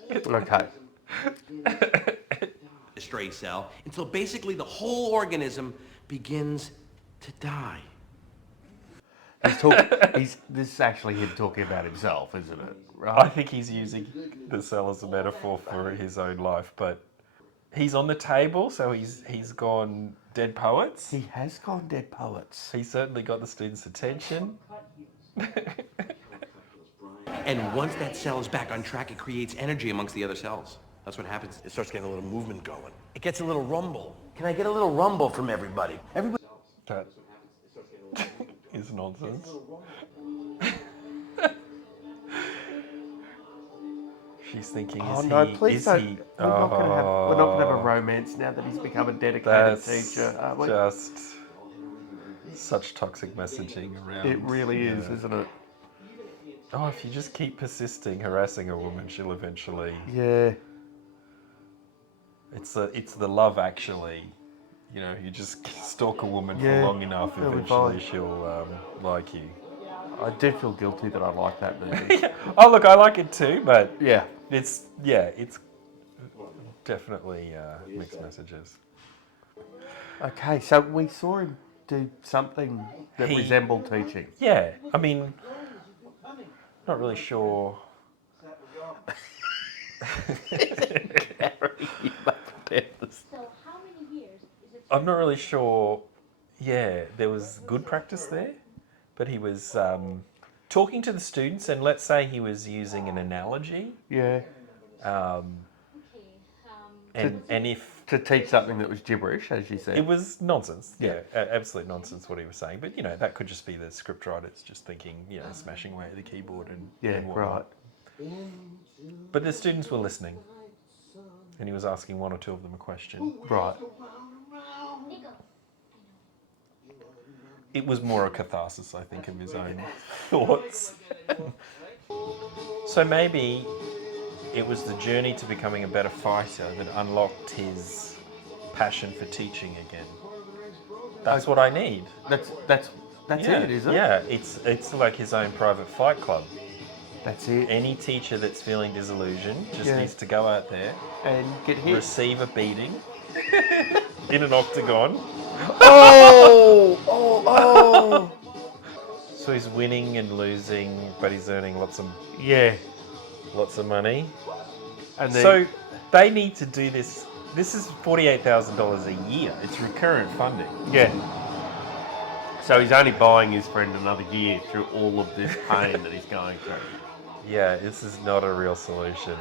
it? Okay. a stray cell until basically the whole organism begins to die. This is actually him talking about himself, isn't it? Right? I think he's using the cell as a metaphor for his own life, but he's on the table, so he's gone dead poets. He has gone dead poets. He certainly got the students' attention. And once that cell is back on track, it creates energy amongst the other cells. That's what happens. It starts getting a little movement going. It gets a little rumble. Can I get a little rumble from everybody? Everybody. That is nonsense. She's thinking, Oh is no, he, please is don't. he... We're not going to have a romance now that he's become a dedicated teacher, are we? Just such toxic messaging around. It really is, isn't it? Oh, if you just keep persisting, harassing a woman, she'll eventually... Yeah. It's the love, actually. You know, you just stalk a woman for long enough, eventually she'll like you. I do feel guilty that I like that movie. Oh, look, I like it too, but yeah, it's definitely mixed messages. Okay, so we saw him do something that resembled teaching. Yeah, I mean, not really sure. I'm not really sure. Yeah, there was good practice there, but he was talking to the students, and let's say he was using an analogy. Yeah. And if to teach something that was gibberish, as you said, it was nonsense. Yeah, absolute nonsense what he was saying. But you know, that could just be the script writers just thinking, you know, smashing away at the keyboard and whatnot. Right. But the students were listening, and he was asking one or two of them a question. Right. it was more a catharsis, I think, of his own thoughts. So maybe it was the journey to becoming a better fighter that unlocked his passion for teaching again. That's what I need. That's Yeah, it, is it? Yeah, it's like his own private fight club. That's it. Any teacher that's feeling disillusioned just Yeah. needs to go out there And get hit. receive a beating in an octagon. Oh! Oh! So he's winning and losing, but he's earning lots of money. And then, so they need to do this. This is $48,000 a year. It's recurrent funding. yeah. So he's only buying his friend another year through all of this pain that he's going through. Yeah, this is not a real solution.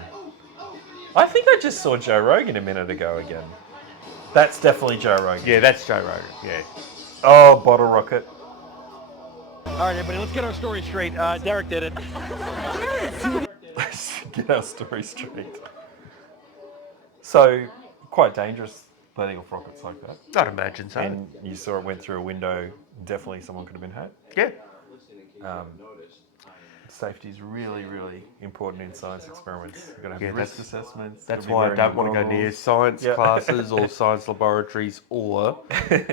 I think I just saw Joe Rogan a minute ago again. That's definitely Joe Rogan. Yeah, that's Joe Rogan. Yeah. Oh, bottle rocket. All right, everybody, let's get our story straight. Derek did it. Let's get our story straight. So, quite dangerous letting off rockets like that. I'd imagine so. And you saw it went through a window. Definitely someone could have been hurt. Yeah. Safety is really, really important in science experiments. You've got to have risk assessments. That's gotta be why I wearing don't your want to go near goggles. science Yeah. classes or science laboratories or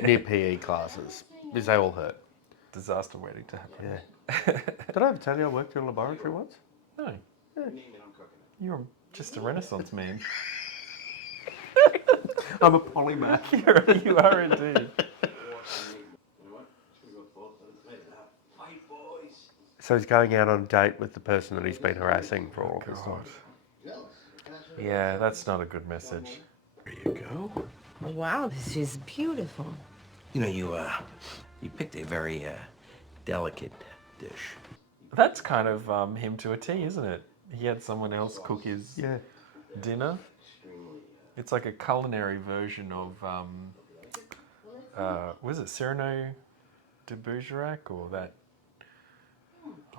near PE classes, because they all hurt. Disaster waiting to happen. Yeah. Did I ever tell you I worked in a laboratory once? No. Yeah. You're just a Renaissance man. I'm a polymath. You are indeed. So he's going out on a date with the person that he's been harassing for all this time. Yeah, that's not a good message. There you go. Wow, this is beautiful. You know, you picked a very delicate dish. That's kind of him to a T, isn't it? He had someone else cook his dinner. It's like a culinary version of, was it Cyrano de Bergerac or that?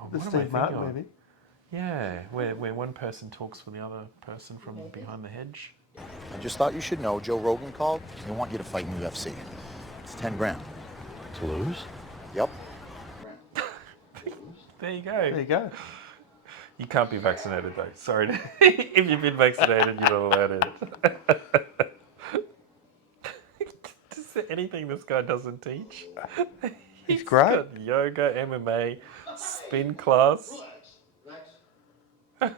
Oh, The what am I Steve thinking Martin of? movie. Yeah, where one person talks for the other person from behind the hedge. I just thought you should know Joe Rogan called. They want you to fight in UFC. It's 10 grand. To lose? Yep. There you go. There you go. You can't be vaccinated though. Sorry. If you've been vaccinated, you're not allowed in. Is there anything this guy doesn't teach? He's great. Got yoga, MMA, spin class. They're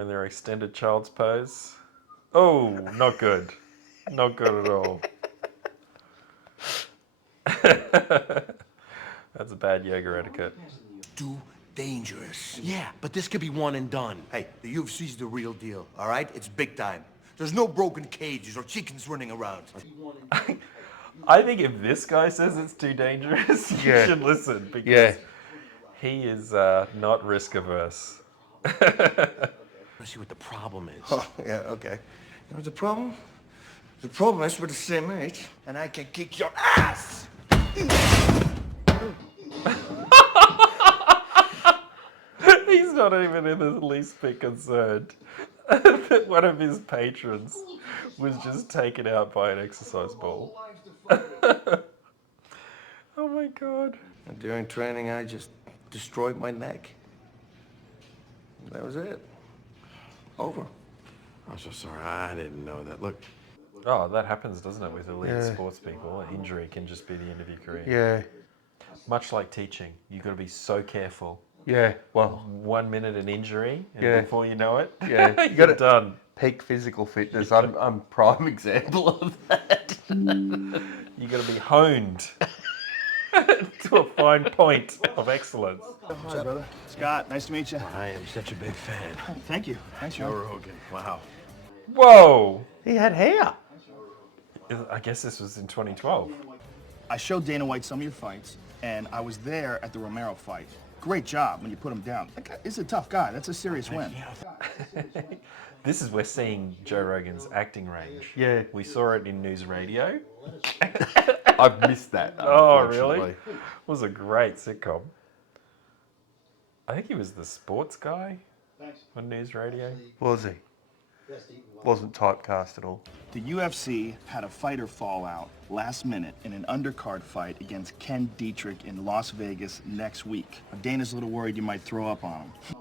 in their extended child's pose. Oh, not good. Not good at all. That's a bad yoga etiquette. Too dangerous. Yeah, but this could be one and done. Hey, the UFC's the real deal, all right? It's big time. There's no broken cages or chickens running around. I think if this guy says it's too dangerous, you should listen because he is not risk averse. Let's see what the problem is. Oh, yeah, okay. You know the problem? The problem is we're the same age, and I can kick your ass! He's not even in the least bit concerned that one of his patrons was just taken out by an exercise ball. Oh my God. And during training, I just destroyed my neck. That was it. Over. I'm so sorry. I didn't know that. Look. Oh, that happens, doesn't it, with elite Yeah. sports people? An injury can just be the end of your career. Yeah. Much like teaching, you've got to be so careful. Yeah. Well. 1 minute an injury, and Yeah. before you know it, Yeah. You you're got done. Peak physical fitness. I'm prime example of that. You got to be honed to a fine point of excellence. Hi, brother. Scott, nice to meet you. I am such a big fan. Thank you. Thanks, Joe Joe. Rogan. Wow. Whoa! He had hair. I guess this was in 2012. I showed Dana White some of your fights, and I was there at the Romero fight. Great job when you put him down. That guy is a tough guy. That's a serious win. This is we're seeing Joe Rogan's acting range. Yeah. We saw it in news radio. I've missed that. Oh, really? Unfortunately. It was a great sitcom. I think he was the sports guy on news radio. Was he? Wasn't typecast at all. The UFC had a fighter fall out last minute in an undercard fight against Ken Dietrich in Las Vegas next week. Dana's a little worried you might throw up on him.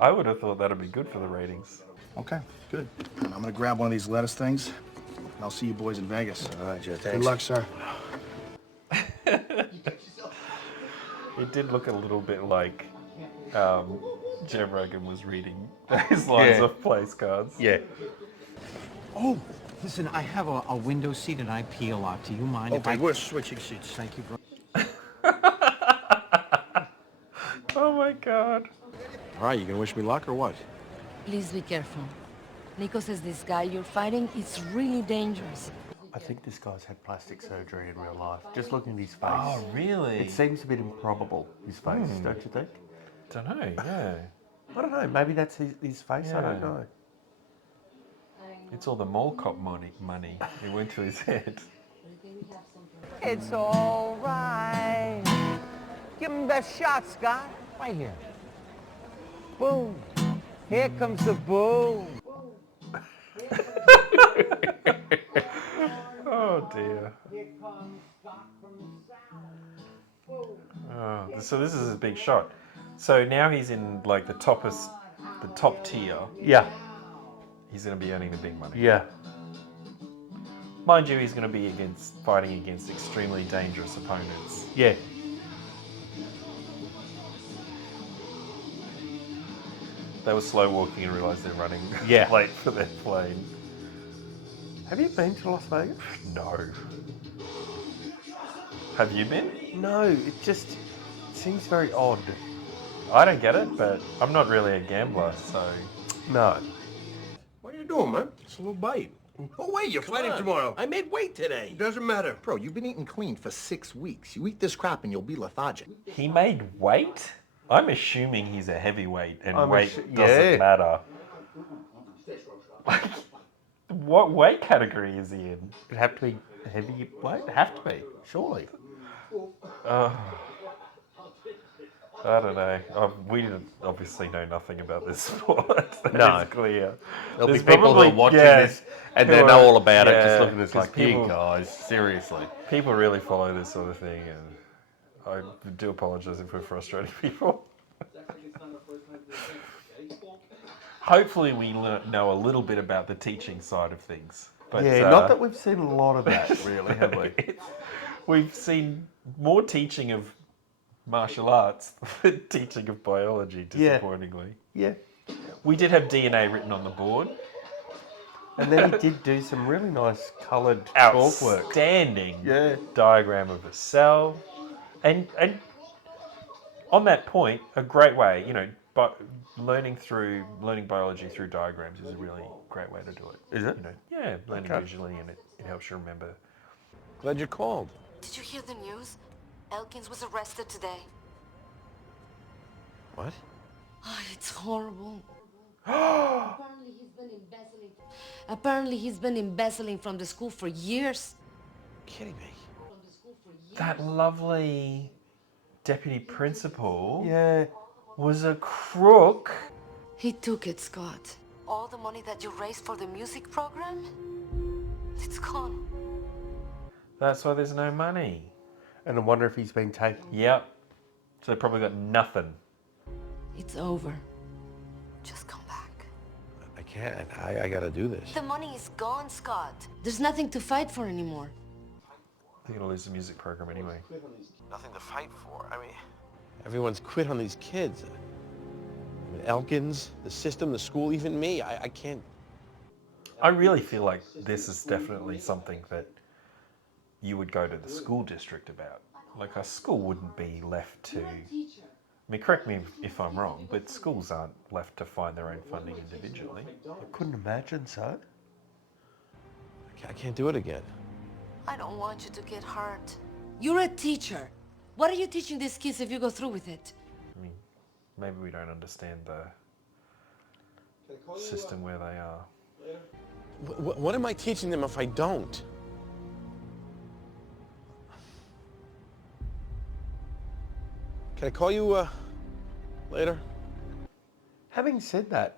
I would have thought that'd be good for the ratings. Okay, good. I'm gonna grab one of these lettuce things. I'll see you boys in Vegas. All right, Joe, Good thanks. luck, sir. It did look a little bit like Jim Rogan was reading his lines of place cards. Yeah. Oh, listen, I have a window seat and I pee a lot. Do you mind if I... Okay, we're switching seats. Thank you, bro. Oh my God. All right, you gonna wish me luck or what? Please be careful. Nico says this guy you're fighting is really dangerous. I think this guy's had plastic surgery in real life. Just looking at his face. Oh, really? It seems a bit improbable, his face, don't you think? Don't know, yeah. I don't know, maybe that's his face, I don't Yeah. know. It's all the mall cop money. It went to his head. It's all right. Give him that shot, Scott. Right here. Boom. Here comes the boom. Oh dear. Oh, so this is his big shot. So now he's in like the top tier. Yeah. He's going to be earning the big money. Yeah. Mind you, he's going to be fighting against extremely dangerous opponents. Yeah. They were slow walking and realised they're running Yeah. late for their plane. Have you been to Las Vegas? No. Have you been? No, it just seems very odd. I don't get it, but I'm not really a gambler, so... No. What are you doing, man? It's a little bite. Oh, wait, you're fighting tomorrow. I made weight today. It doesn't matter. Bro, you've been eating clean for 6 weeks. You eat this crap and you'll be lethargic. He made weight? I'm assuming he's a heavyweight and weight yeah. doesn't matter. What weight category is he in? It'd have to be heavyweight? It'd have to be, surely. I don't know. We obviously know nothing about this sport. No. It's clear. There'll There's be people who are probably- watching yeah, this and who they know are- all about it, yeah, just looking at this 'cause like, people- you guys, seriously. People really follow this sort of thing, and I do apologise if we're frustrating people. Hopefully we know a little bit about the teaching side of things. But, Yeah, not that we've seen a lot of that, really, have we? We've seen more teaching of martial arts than teaching of biology, disappointingly. Yeah. We did have DNA written on the board. And then he did do some really nice coloured chalk work. Outstanding Yeah. diagram of a cell. And on that point, a great way, but learning biology through diagrams is a really great way to do it. Is it? Yeah, learning Okay. visually, and it helps you remember. Glad you called. Did you hear the news? Elkins was arrested today. What? Oh, it's horrible. Apparently he's been embezzling from the school for years. Kidding me. That lovely deputy principal Yeah. was a crook. He took it, Scott. All the money that you raised for the music program? It's gone. That's why there's no money. And I wonder if he's been taken. Yep. So they probably got nothing. It's over. Just come back. I can't. I gotta do this. The money is gone, Scott. There's nothing to fight for anymore. They're gonna lose the music program anyway. Nothing to fight for. I mean, everyone's quit on these kids. I mean, Elkins, the system, the school, even me. I can't. I really feel like this is definitely something that you would go to the school district about. Like, a school wouldn't be left to... I mean, correct me if I'm wrong, but schools aren't left to find their own funding individually. I couldn't imagine so. I can't do it again. I don't want you to get hurt. You're a teacher. What are you teaching these kids if you go through with it? I mean, maybe we don't understand the system where they are. What am I teaching them if I don't? Can I call you later? Having said that,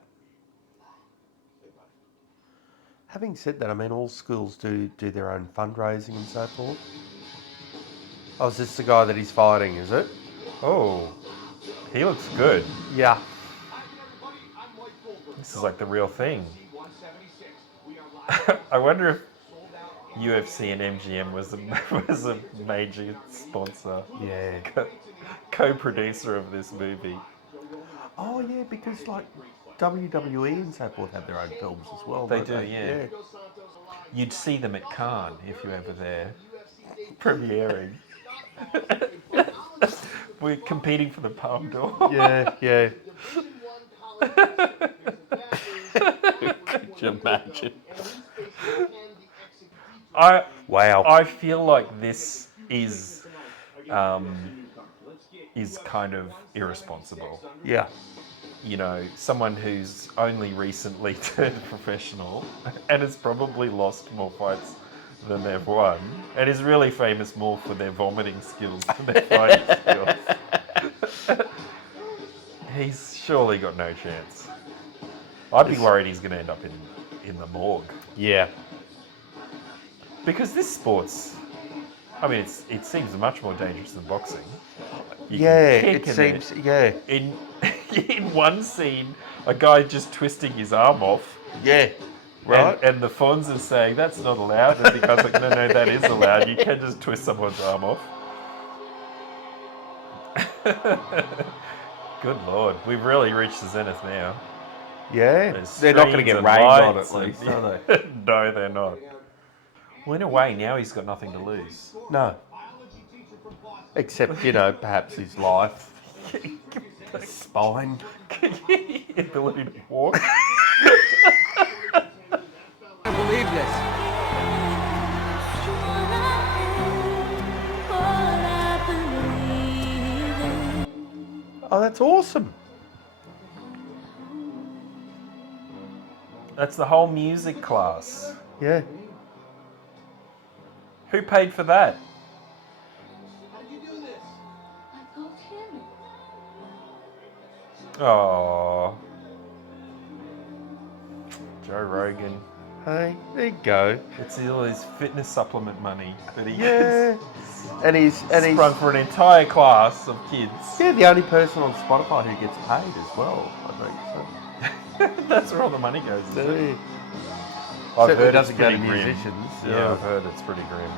Having said that, I mean, all schools do their own fundraising and so forth. Oh, is this the guy that he's fighting, is it? Oh, he looks good. Yeah. This is like the real thing. I wonder if UFC and MGM was a major sponsor. Yeah. Co-producer of this movie. Oh, yeah, because like WWE and so forth have their own films as well. They don't do, yeah. You'd see them at Cannes if you were ever there, premiering. We're competing for the Palme d'Or. Yeah, yeah. Could you imagine? Wow. I feel like this is kind of irresponsible. Yeah. You know, someone who's only recently turned professional and has probably lost more fights than they've won, and is really famous more for their vomiting skills than their fighting skills. He's surely got no chance. I'd be worried he's going to end up in the morgue. Yeah. Because this sport's, I mean, it seems much more dangerous than boxing. It seems, yeah. In one scene, a guy just twisting his arm off. Yeah. Right. And the Fonz is saying, that's not allowed. And the guy's like, no, that is allowed. You can just twist someone's arm off. Good Lord. We've really reached the zenith now. Yeah. They're not going to get rained on at least, are they? No, they're not. Well, in a way, now he's got nothing to lose. No. Except, you know, perhaps his life. Spine. Ability to walk. I believe this. Oh, that's awesome. That's the whole music class. Yeah. Who paid for that? Oh, Joe Rogan. Hey, there you go. It's all his fitness supplement money that he Yeah. And he's sprung for an entire class of kids. Yeah, the only person on Spotify who gets paid as well, I think. So. That's where all the money goes. Isn't it? I've I've heard heard it it's doesn't go to pretty grim. musicians. Yeah, I've heard it's pretty grim.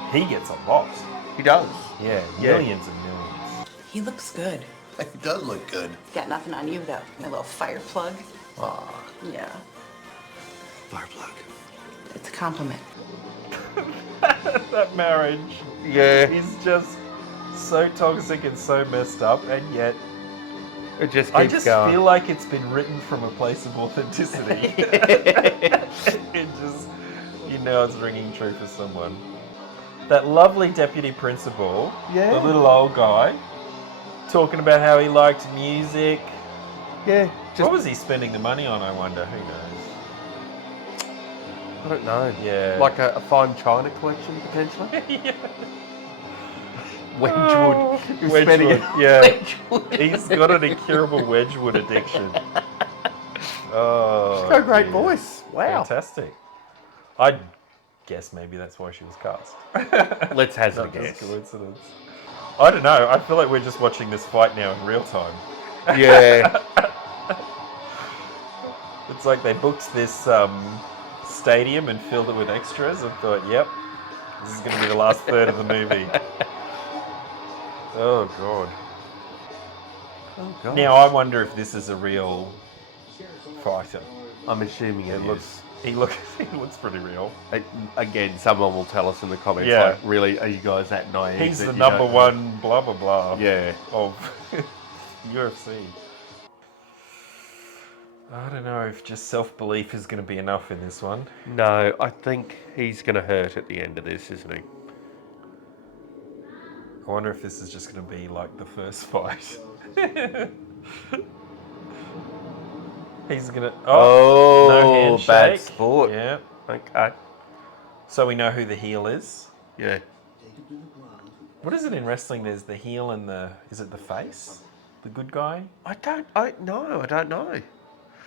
Yeah. He gets a lot. He does. Yeah, millions and millions. He looks good. He does look good. Got nothing on you, though. My little fire plug. Aw. Yeah. Fire plug. It's a compliment. That marriage. Yeah. Is just so toxic and so messed up, and yet it just keeps I just going. feel like it's been written from a place of authenticity. It just, you know, it's ringing true for someone. That lovely deputy principal, Yeah. the little old guy, talking about how he liked music. Yeah. What was he spending the money on, I wonder? Who knows? I don't know. Yeah. Like a fine china collection, potentially? Yeah. Wedgwood. He was Wedgwood, spending it- yeah. Wedgwood. He's got an incurable Wedgwood addiction. Oh, She's got a great dear. voice. Wow. Fantastic. I'd guess maybe that's why she was cast. Let's hazard a Not just guess. coincidence. I don't know. I feel like we're just watching this fight now in real time. Yeah. It's like they booked this stadium and filled it with extras and thought, yep, this is going to be the last third of the movie. Oh, God. Oh, God. Now, I wonder if this is a real fighter. I'm assuming it looks. He looks pretty real. Again, someone will tell us in the comments, Yeah. like, really, are you guys that naive? He's that the you number don't know? one blah, blah, blah Yeah. of UFC. I don't know if just self-belief is going to be enough in this one. No, I think he's going to hurt at the end of this, isn't he? I wonder if this is just going to be like the first fight. He's going to... Oh, no handshake. bad sport. Yeah. Okay. So we know who the heel is. Yeah. What is it in wrestling? There's the heel and the... Is it the face? The good guy? I don't know.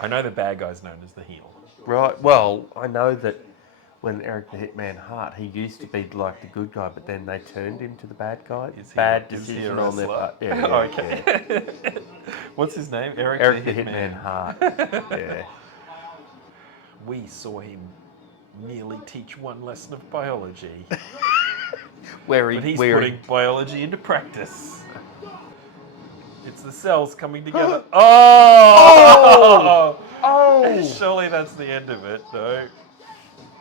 I know the bad guy's known as the heel. Right. Well, I know that when Eric the Hitman Hart, he used to be like the good guy, but then they turned him to the bad guy. Bad decision on their part. Yeah, yeah, okay. yeah. What's his name? Eric the Hitman Hart. Yeah. We saw him nearly teach one lesson of biology. But he's putting biology into practice. It's the cells coming together. Oh! Oh! Surely that's the end of it, though.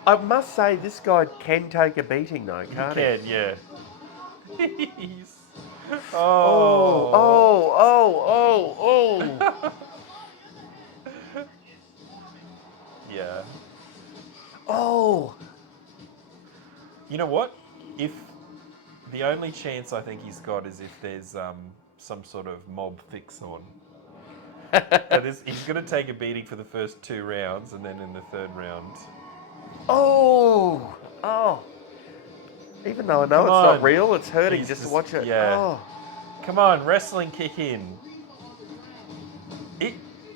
I must say, this guy can take a beating, though, can't he? He can, yeah. He's... Oh, oh, oh, oh, oh. Yeah. Oh. You know what? If the only chance I think he's got is if there's some sort of mob fix on. He's going to take a beating for the first 2 rounds, and then in the 3rd round... Oh! Oh! Even though I know it's not real, it's hurting just to watch it. Yeah. Oh. Come on, wrestling kick in.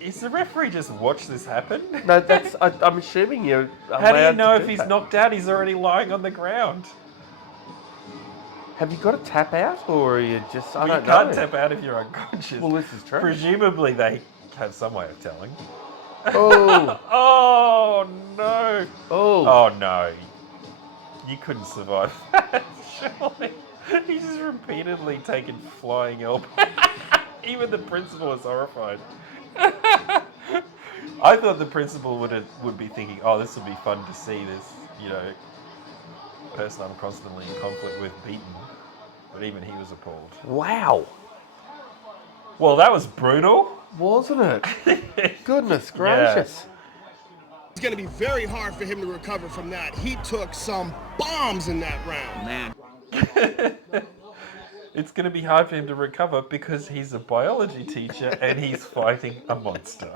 Is the referee just watch this happen? No, that's... I'm assuming you're allowed How do you know to if he's that. knocked out? He's already lying on the ground. Have you got to tap out, or are you just... I don't You know. can't tap out if you're unconscious. Well, this is true. Presumably they have some way of telling. Oh. Oh, no. Oh. Oh, no. You couldn't survive that, surely. He's just repeatedly taken flying elbows. Even the principal is horrified. I thought the principal would be thinking, oh, this will be fun to see this, person I'm constantly in conflict with beaten. But even he was appalled. Wow. Well, that was brutal. Wasn't it? Goodness gracious. It's going to be very hard for him to recover from that. He took some bombs in that round. Man. It's going to be hard for him to recover because he's a biology teacher and he's fighting a monster.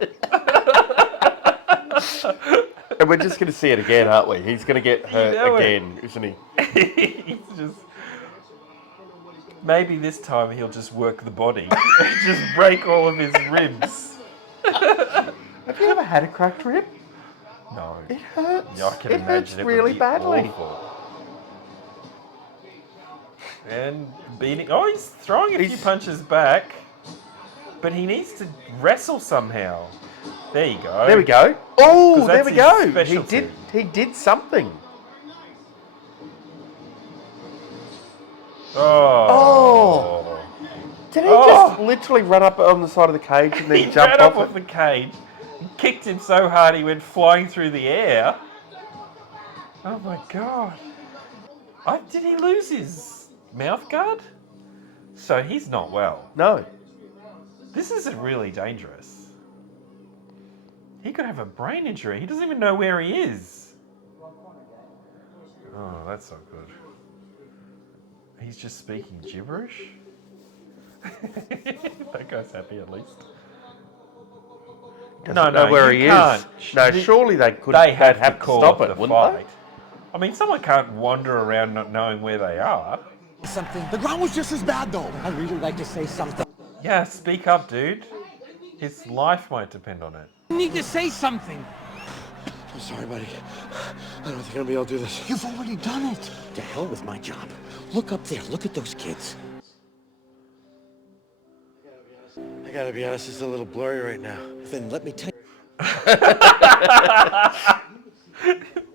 And we're just going to see it again, aren't we? He's going to get hurt again, isn't he? He's just... Maybe this time he'll just work the body. Just break all of his ribs. Have you ever had a cracked rib? No. It hurts. Yeah, I can it imagine hurts it really would be badly. Awful. And beating... Oh, he's throwing a few punches back. But he needs to wrestle somehow. There you go. There we go. Oh, there we go. Specialty. He did something. Oh. Did he just literally run up on the side of the cage and then jump ran up off off the cage and kicked him so hard he went flying through the air. Oh my god. Did he lose his mouth guard? So he's not well. No. This is really dangerous. He could have a brain injury. He doesn't even know where he is. Oh, that's not good. He's just speaking gibberish? That guy's happy at least. Doesn't know where he is. No, surely they'd have to stop it, wouldn't they? I mean, someone can't wander around not knowing where they are. Something. The ground was just as bad, though. I'd really like to say something. Yeah, speak up, dude. His life might depend on it. You need to say something. I'm sorry, buddy. I don't think I'll be able to do this. You've already done it. To hell with my job. Look up there. Look at those kids. I gotta be honest, it's a little blurry right now. Then let me tell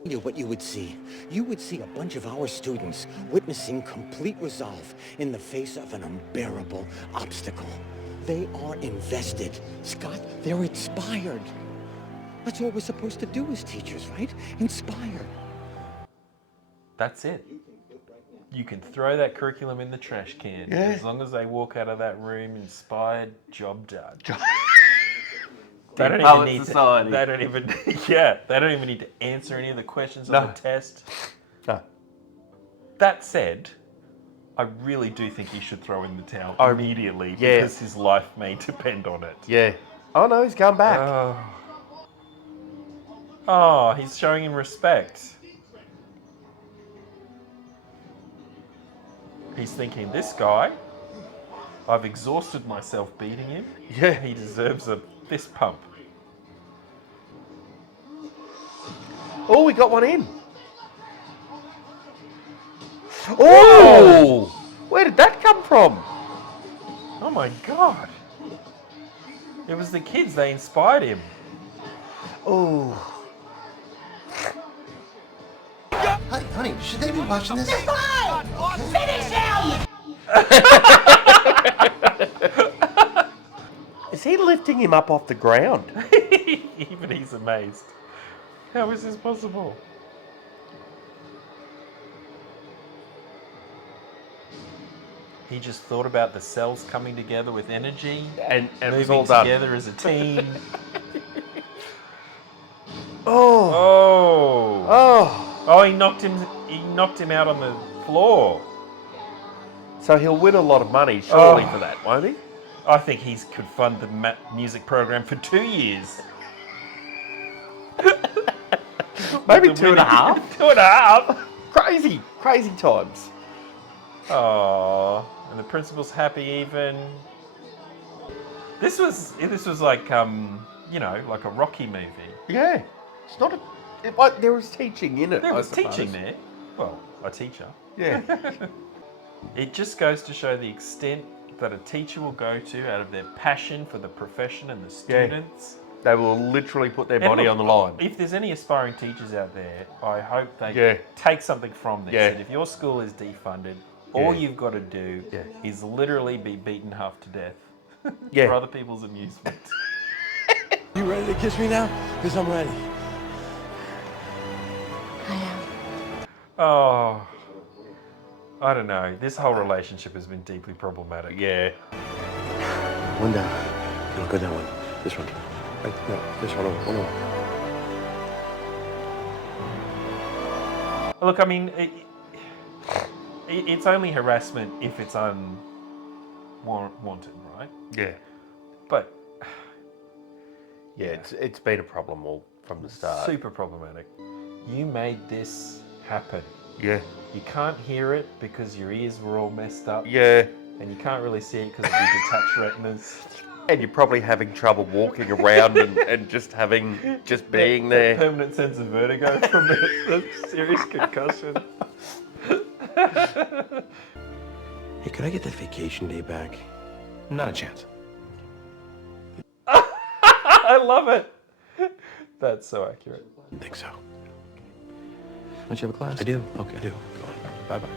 you what you would see. You would see a bunch of our students witnessing complete resolve in the face of an unbearable obstacle. They are invested. Scott, they're inspired. That's what we're supposed to do as teachers, right? Inspire. That's it. You can throw that curriculum in the trash can. Yeah. As long as they walk out of that room inspired, job done. They don't even need society. They don't even need to answer any of the questions on the test. No. That said, I really do think he should throw in the towel immediately because his life may depend on it. Yeah. Oh no, he's gone back. Oh, he's showing him respect. He's thinking, this guy, I've exhausted myself beating him. Yeah. He deserves a fist pump. Oh, we got one in. Oh! Where did that come from? Oh my God. It was the kids, they inspired him. Oh. Honey, should they be watching this? Finish him! Is he lifting him up off the ground? Even he's amazed. How is this possible? He just thought about the cells coming together with energy and it was moving all done. together as a team. Oh. Oh, he knocked him out on the floor. So he'll win a lot of money, surely, for that, won't he? I think he could fund the music program for 2 years. Maybe The 2.5. 2.5. Crazy times. Oh, and the principal's happy even. This was like like a Rocky movie. Yeah. It's not there was teaching in it. There was I suppose. teaching there. Well, a teacher. Yeah. It just goes to show the extent that a teacher will go to out of their passion for the profession and the students. They will literally put their body on the line. If there's any aspiring teachers out there, I hope they take something from this. Yeah. That if your school is defunded, all you've got to do is literally be beaten half to death for other people's amusement. You ready to kiss me now? Because I'm ready. I am. Oh, I don't know. This whole relationship has been deeply problematic. Yeah. One down. No, go down one. This one. Right, no, this one over. One over. Look, I mean, it's only harassment if it's unwanted, right? Yeah. But yeah, it's been a problem all from the start. Super problematic. You made this happen. Yeah. You can't hear it because your ears were all messed up. Yeah. And you can't really see it because of your detached retinas. And you're probably having trouble walking around and just being there. Permanent sense of vertigo from the serious concussion. Hey, could I get that vacation day back? Not a chance. I love it. That's so accurate. I think so. Don't you have a class? I do. Okay. I do. Go on. Bye-bye.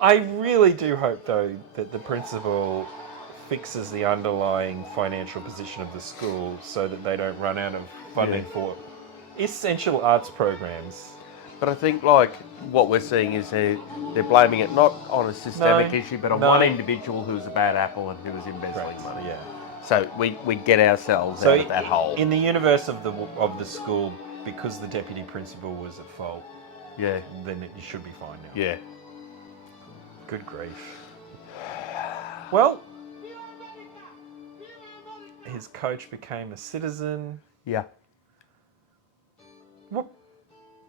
I really do hope, though, that the principal fixes the underlying financial position of the school so that they don't run out of funding for essential arts programs. But I think, like, what we're seeing is they're blaming it not on a systemic issue, but on one individual who was a bad apple and who was embezzling money. Yeah. So we get ourselves out of that hole. In the universe of the school, because the deputy principal was at fault, then it should be fine now. Yeah. Good grief. Well, his coach became a citizen. Yeah. Whoop.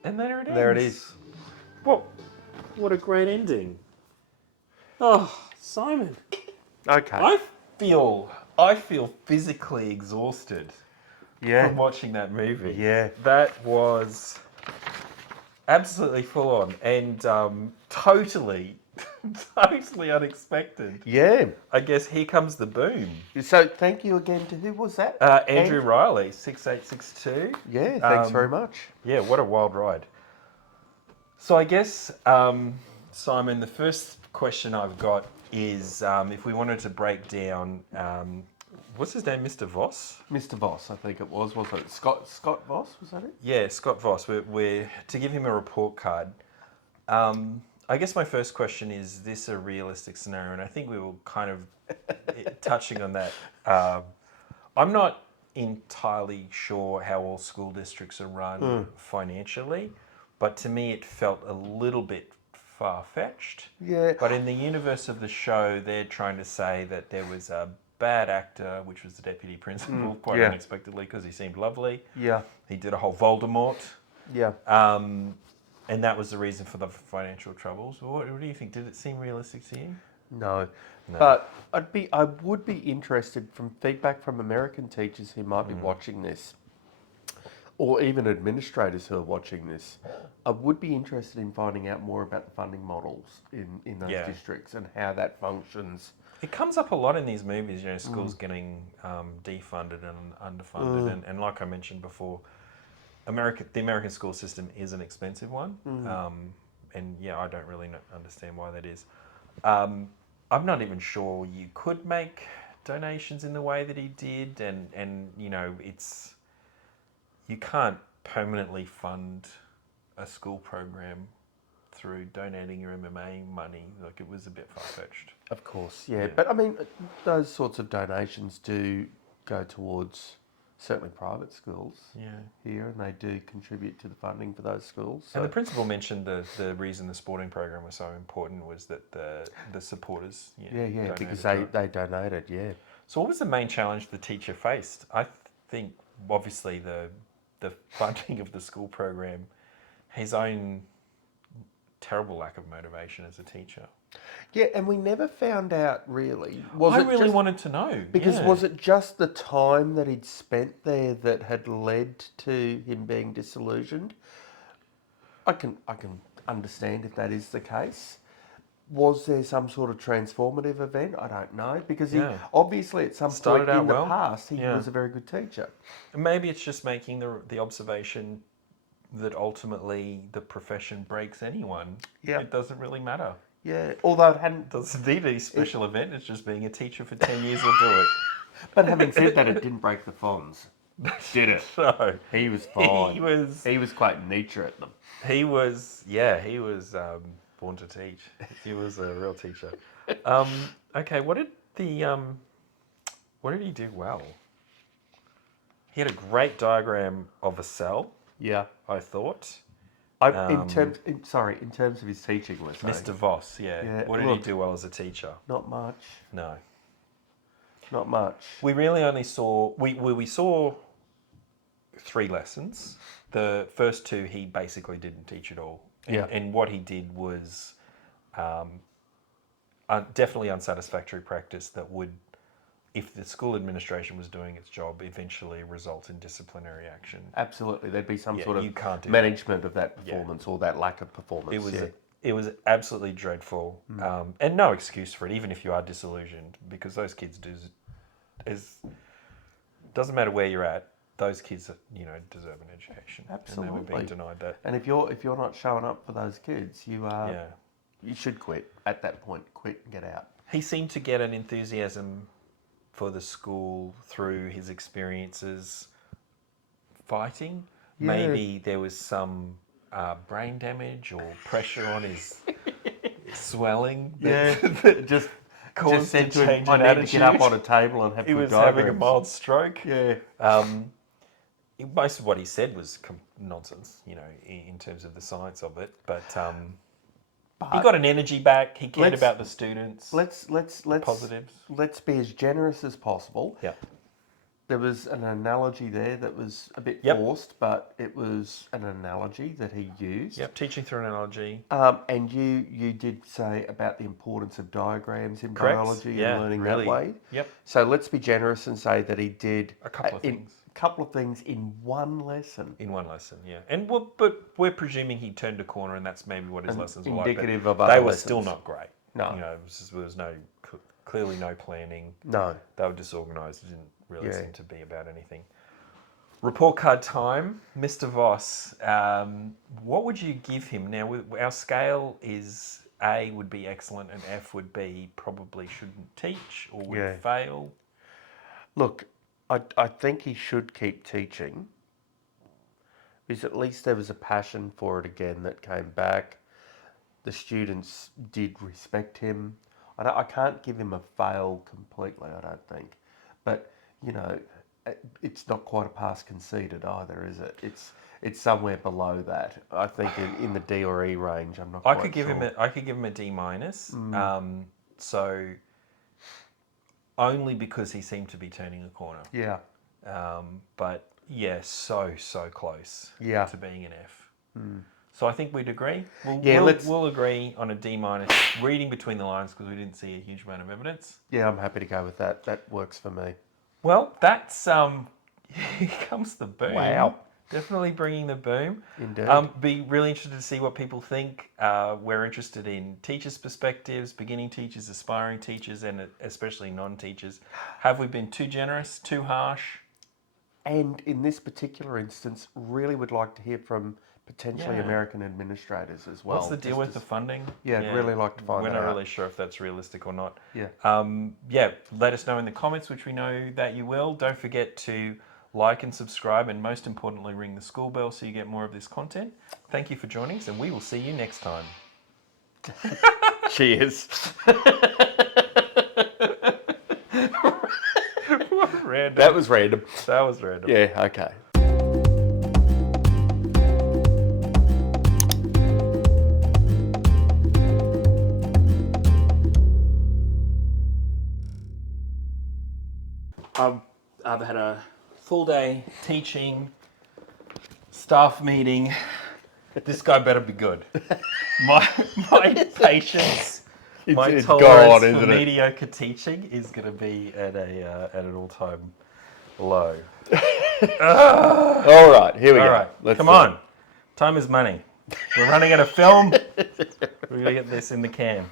And there it is. There it is. What a great ending. Oh, Simon. Okay. I feel physically exhausted from watching that movie. Yeah. That was absolutely full on and totally unexpected. Yeah. I guess Here Comes the Boom. So thank you again to who was that? Andrew Riley, 6862. Yeah, thanks very much. Yeah, what a wild ride. So I guess, Simon, the first question I've got is if we wanted to break down, what's his name, Mr. Voss? Mr. Voss, I think it was, wasn't it? Scott Voss, was that it? Yeah, Scott Voss. We're to give him a report card. I guess my first question is this a realistic scenario? And I think we were kind of touching on that. I'm not entirely sure how all school districts are run financially, but to me it felt a little bit far-fetched. Yeah. But in the universe of the show, they're trying to say that there was a bad actor, which was the deputy principal, quite unexpectedly because he seemed lovely. Yeah. He did a whole Voldemort. Yeah. And that was the reason for the financial troubles. What do you think? Did it seem realistic to you? No. No. But I would be interested from feedback from American teachers who might be watching this, or even administrators who are watching this. I would be interested in finding out more about the funding models in those Yeah. districts and how that functions. It comes up a lot in these movies, schools getting defunded and underfunded. And like I mentioned before, the American school system is an expensive one. And yeah, I don't really understand why that is. I'm not even sure you could make donations in the way that he did. And you can't permanently fund a school program through donating your MMA money. Like, it was a bit far-fetched. Of course, yeah. But I mean, those sorts of donations do go towards certainly private schools here, and they do contribute to the funding for those schools. So. And the principal mentioned the reason the sporting program was so important was that the supporters donated because to it. they donated, yeah. So what was the main challenge the teacher faced? I think obviously the funding of the school program, his own terrible lack of motivation as a teacher. Yeah, and we never found out really. I really wanted to know. Because was it just the time that he'd spent there that had led to him being disillusioned? I can understand if that is the case. Was there some sort of transformative event? I don't know. Because he obviously at some point in the past he was a very good teacher. And maybe it's just making the observation that ultimately the profession breaks anyone. Yeah. It doesn't really matter. Yeah, although it hadn't... Doesn't need a special event, it's just being a teacher for 10 years will do it. But having said that, it didn't break the Fonz, did it? No. He was fine. He was quite Nietzsche at them. He was born to teach. He was a real teacher. Okay, what did he do well? He had a great diagram of a cell. Yeah. I thought. In terms of his teaching, let's say. Mr. Voss, what did he do well as a teacher? Not much. No. Not much. We really only saw... We saw 3 lessons. The first 2, he basically didn't teach at all. And what he did was definitely unsatisfactory practice that would, if the school administration was doing its job, eventually result in disciplinary action. Absolutely. There'd be some sort you can't do of management of that performance or that lack of performance. It was absolutely dreadful. And no excuse for it, even if you are disillusioned, because those kids doesn't matter where you're at, those kids deserve an education. Absolutely. And they were being denied that. And if you're not showing up for those kids, you should quit at that point. Quit and get out. He seemed to get an enthusiasm for the school through his experiences fighting. Yeah. Maybe there was some brain damage or pressure on his swelling. That just caused a change I in need attitude. to get up on a table and have He good was diagrams. having a mild stroke. Yeah. Most of what he said was nonsense, in terms of the science of it. But he got an energy back. He cared about the students. Let's positives. Let's be as generous as possible. Yeah. There was an analogy there that was a bit forced, but it was an analogy that he used. Yep, teaching through an analogy. And you did say about the importance of diagrams in biology and learning that way. Yep. So let's be generous and say that he did a couple of things in one lesson. In one lesson, yeah. But we're presuming he turned a corner, and that's maybe what his lessons were like. Indicative but of other they were lessons. still not great. No. There was clearly no planning. No. They were disorganised. It didn't really seem to be about anything. Report card time. Mr. Voss, what would you give him? Now, our scale is A would be excellent and F would be probably shouldn't teach or would fail. Look, I think he should keep teaching because at least there was a passion for it again that came back. The students did respect him. I can't give him a fail completely, I don't think. But, it's not quite a pass conceded either, is it? It's somewhere below that. I think in the D or E range, I'm not quite sure. I could give him a D minus. So only because he seemed to be turning a corner. Yeah. But yeah, so close to being an F. So I think we'd agree. We'll agree on a D-, reading between the lines because we didn't see a huge amount of evidence. Yeah, I'm happy to go with that. That works for me. Well, that's here comes the boom. Wow. Definitely bringing the boom. Indeed. Be really interested to see what people think. We're interested in teachers' perspectives, beginning teachers, aspiring teachers, and especially non-teachers. Have we been too generous, too harsh? And in this particular instance, really would like to hear from potentially American administrators as well. What's the deal with the funding? Yeah, I'd really like to find that out. We're not really sure if that's realistic or not. Yeah. Let us know in the comments, which we know that you will. Don't forget to like and subscribe, and most importantly, ring the school bell so you get more of this content. Thank you for joining us, and we will see you next time. Cheers. Random. That was random. That was random. Yeah, okay. I've had a full day teaching, staff meeting. This guy better be good. My patience, my tolerance for mediocre teaching is going to be at an all-time low. All right, here we go. All right, come on. Time is money. We're running out of film. We're going to get this in the can.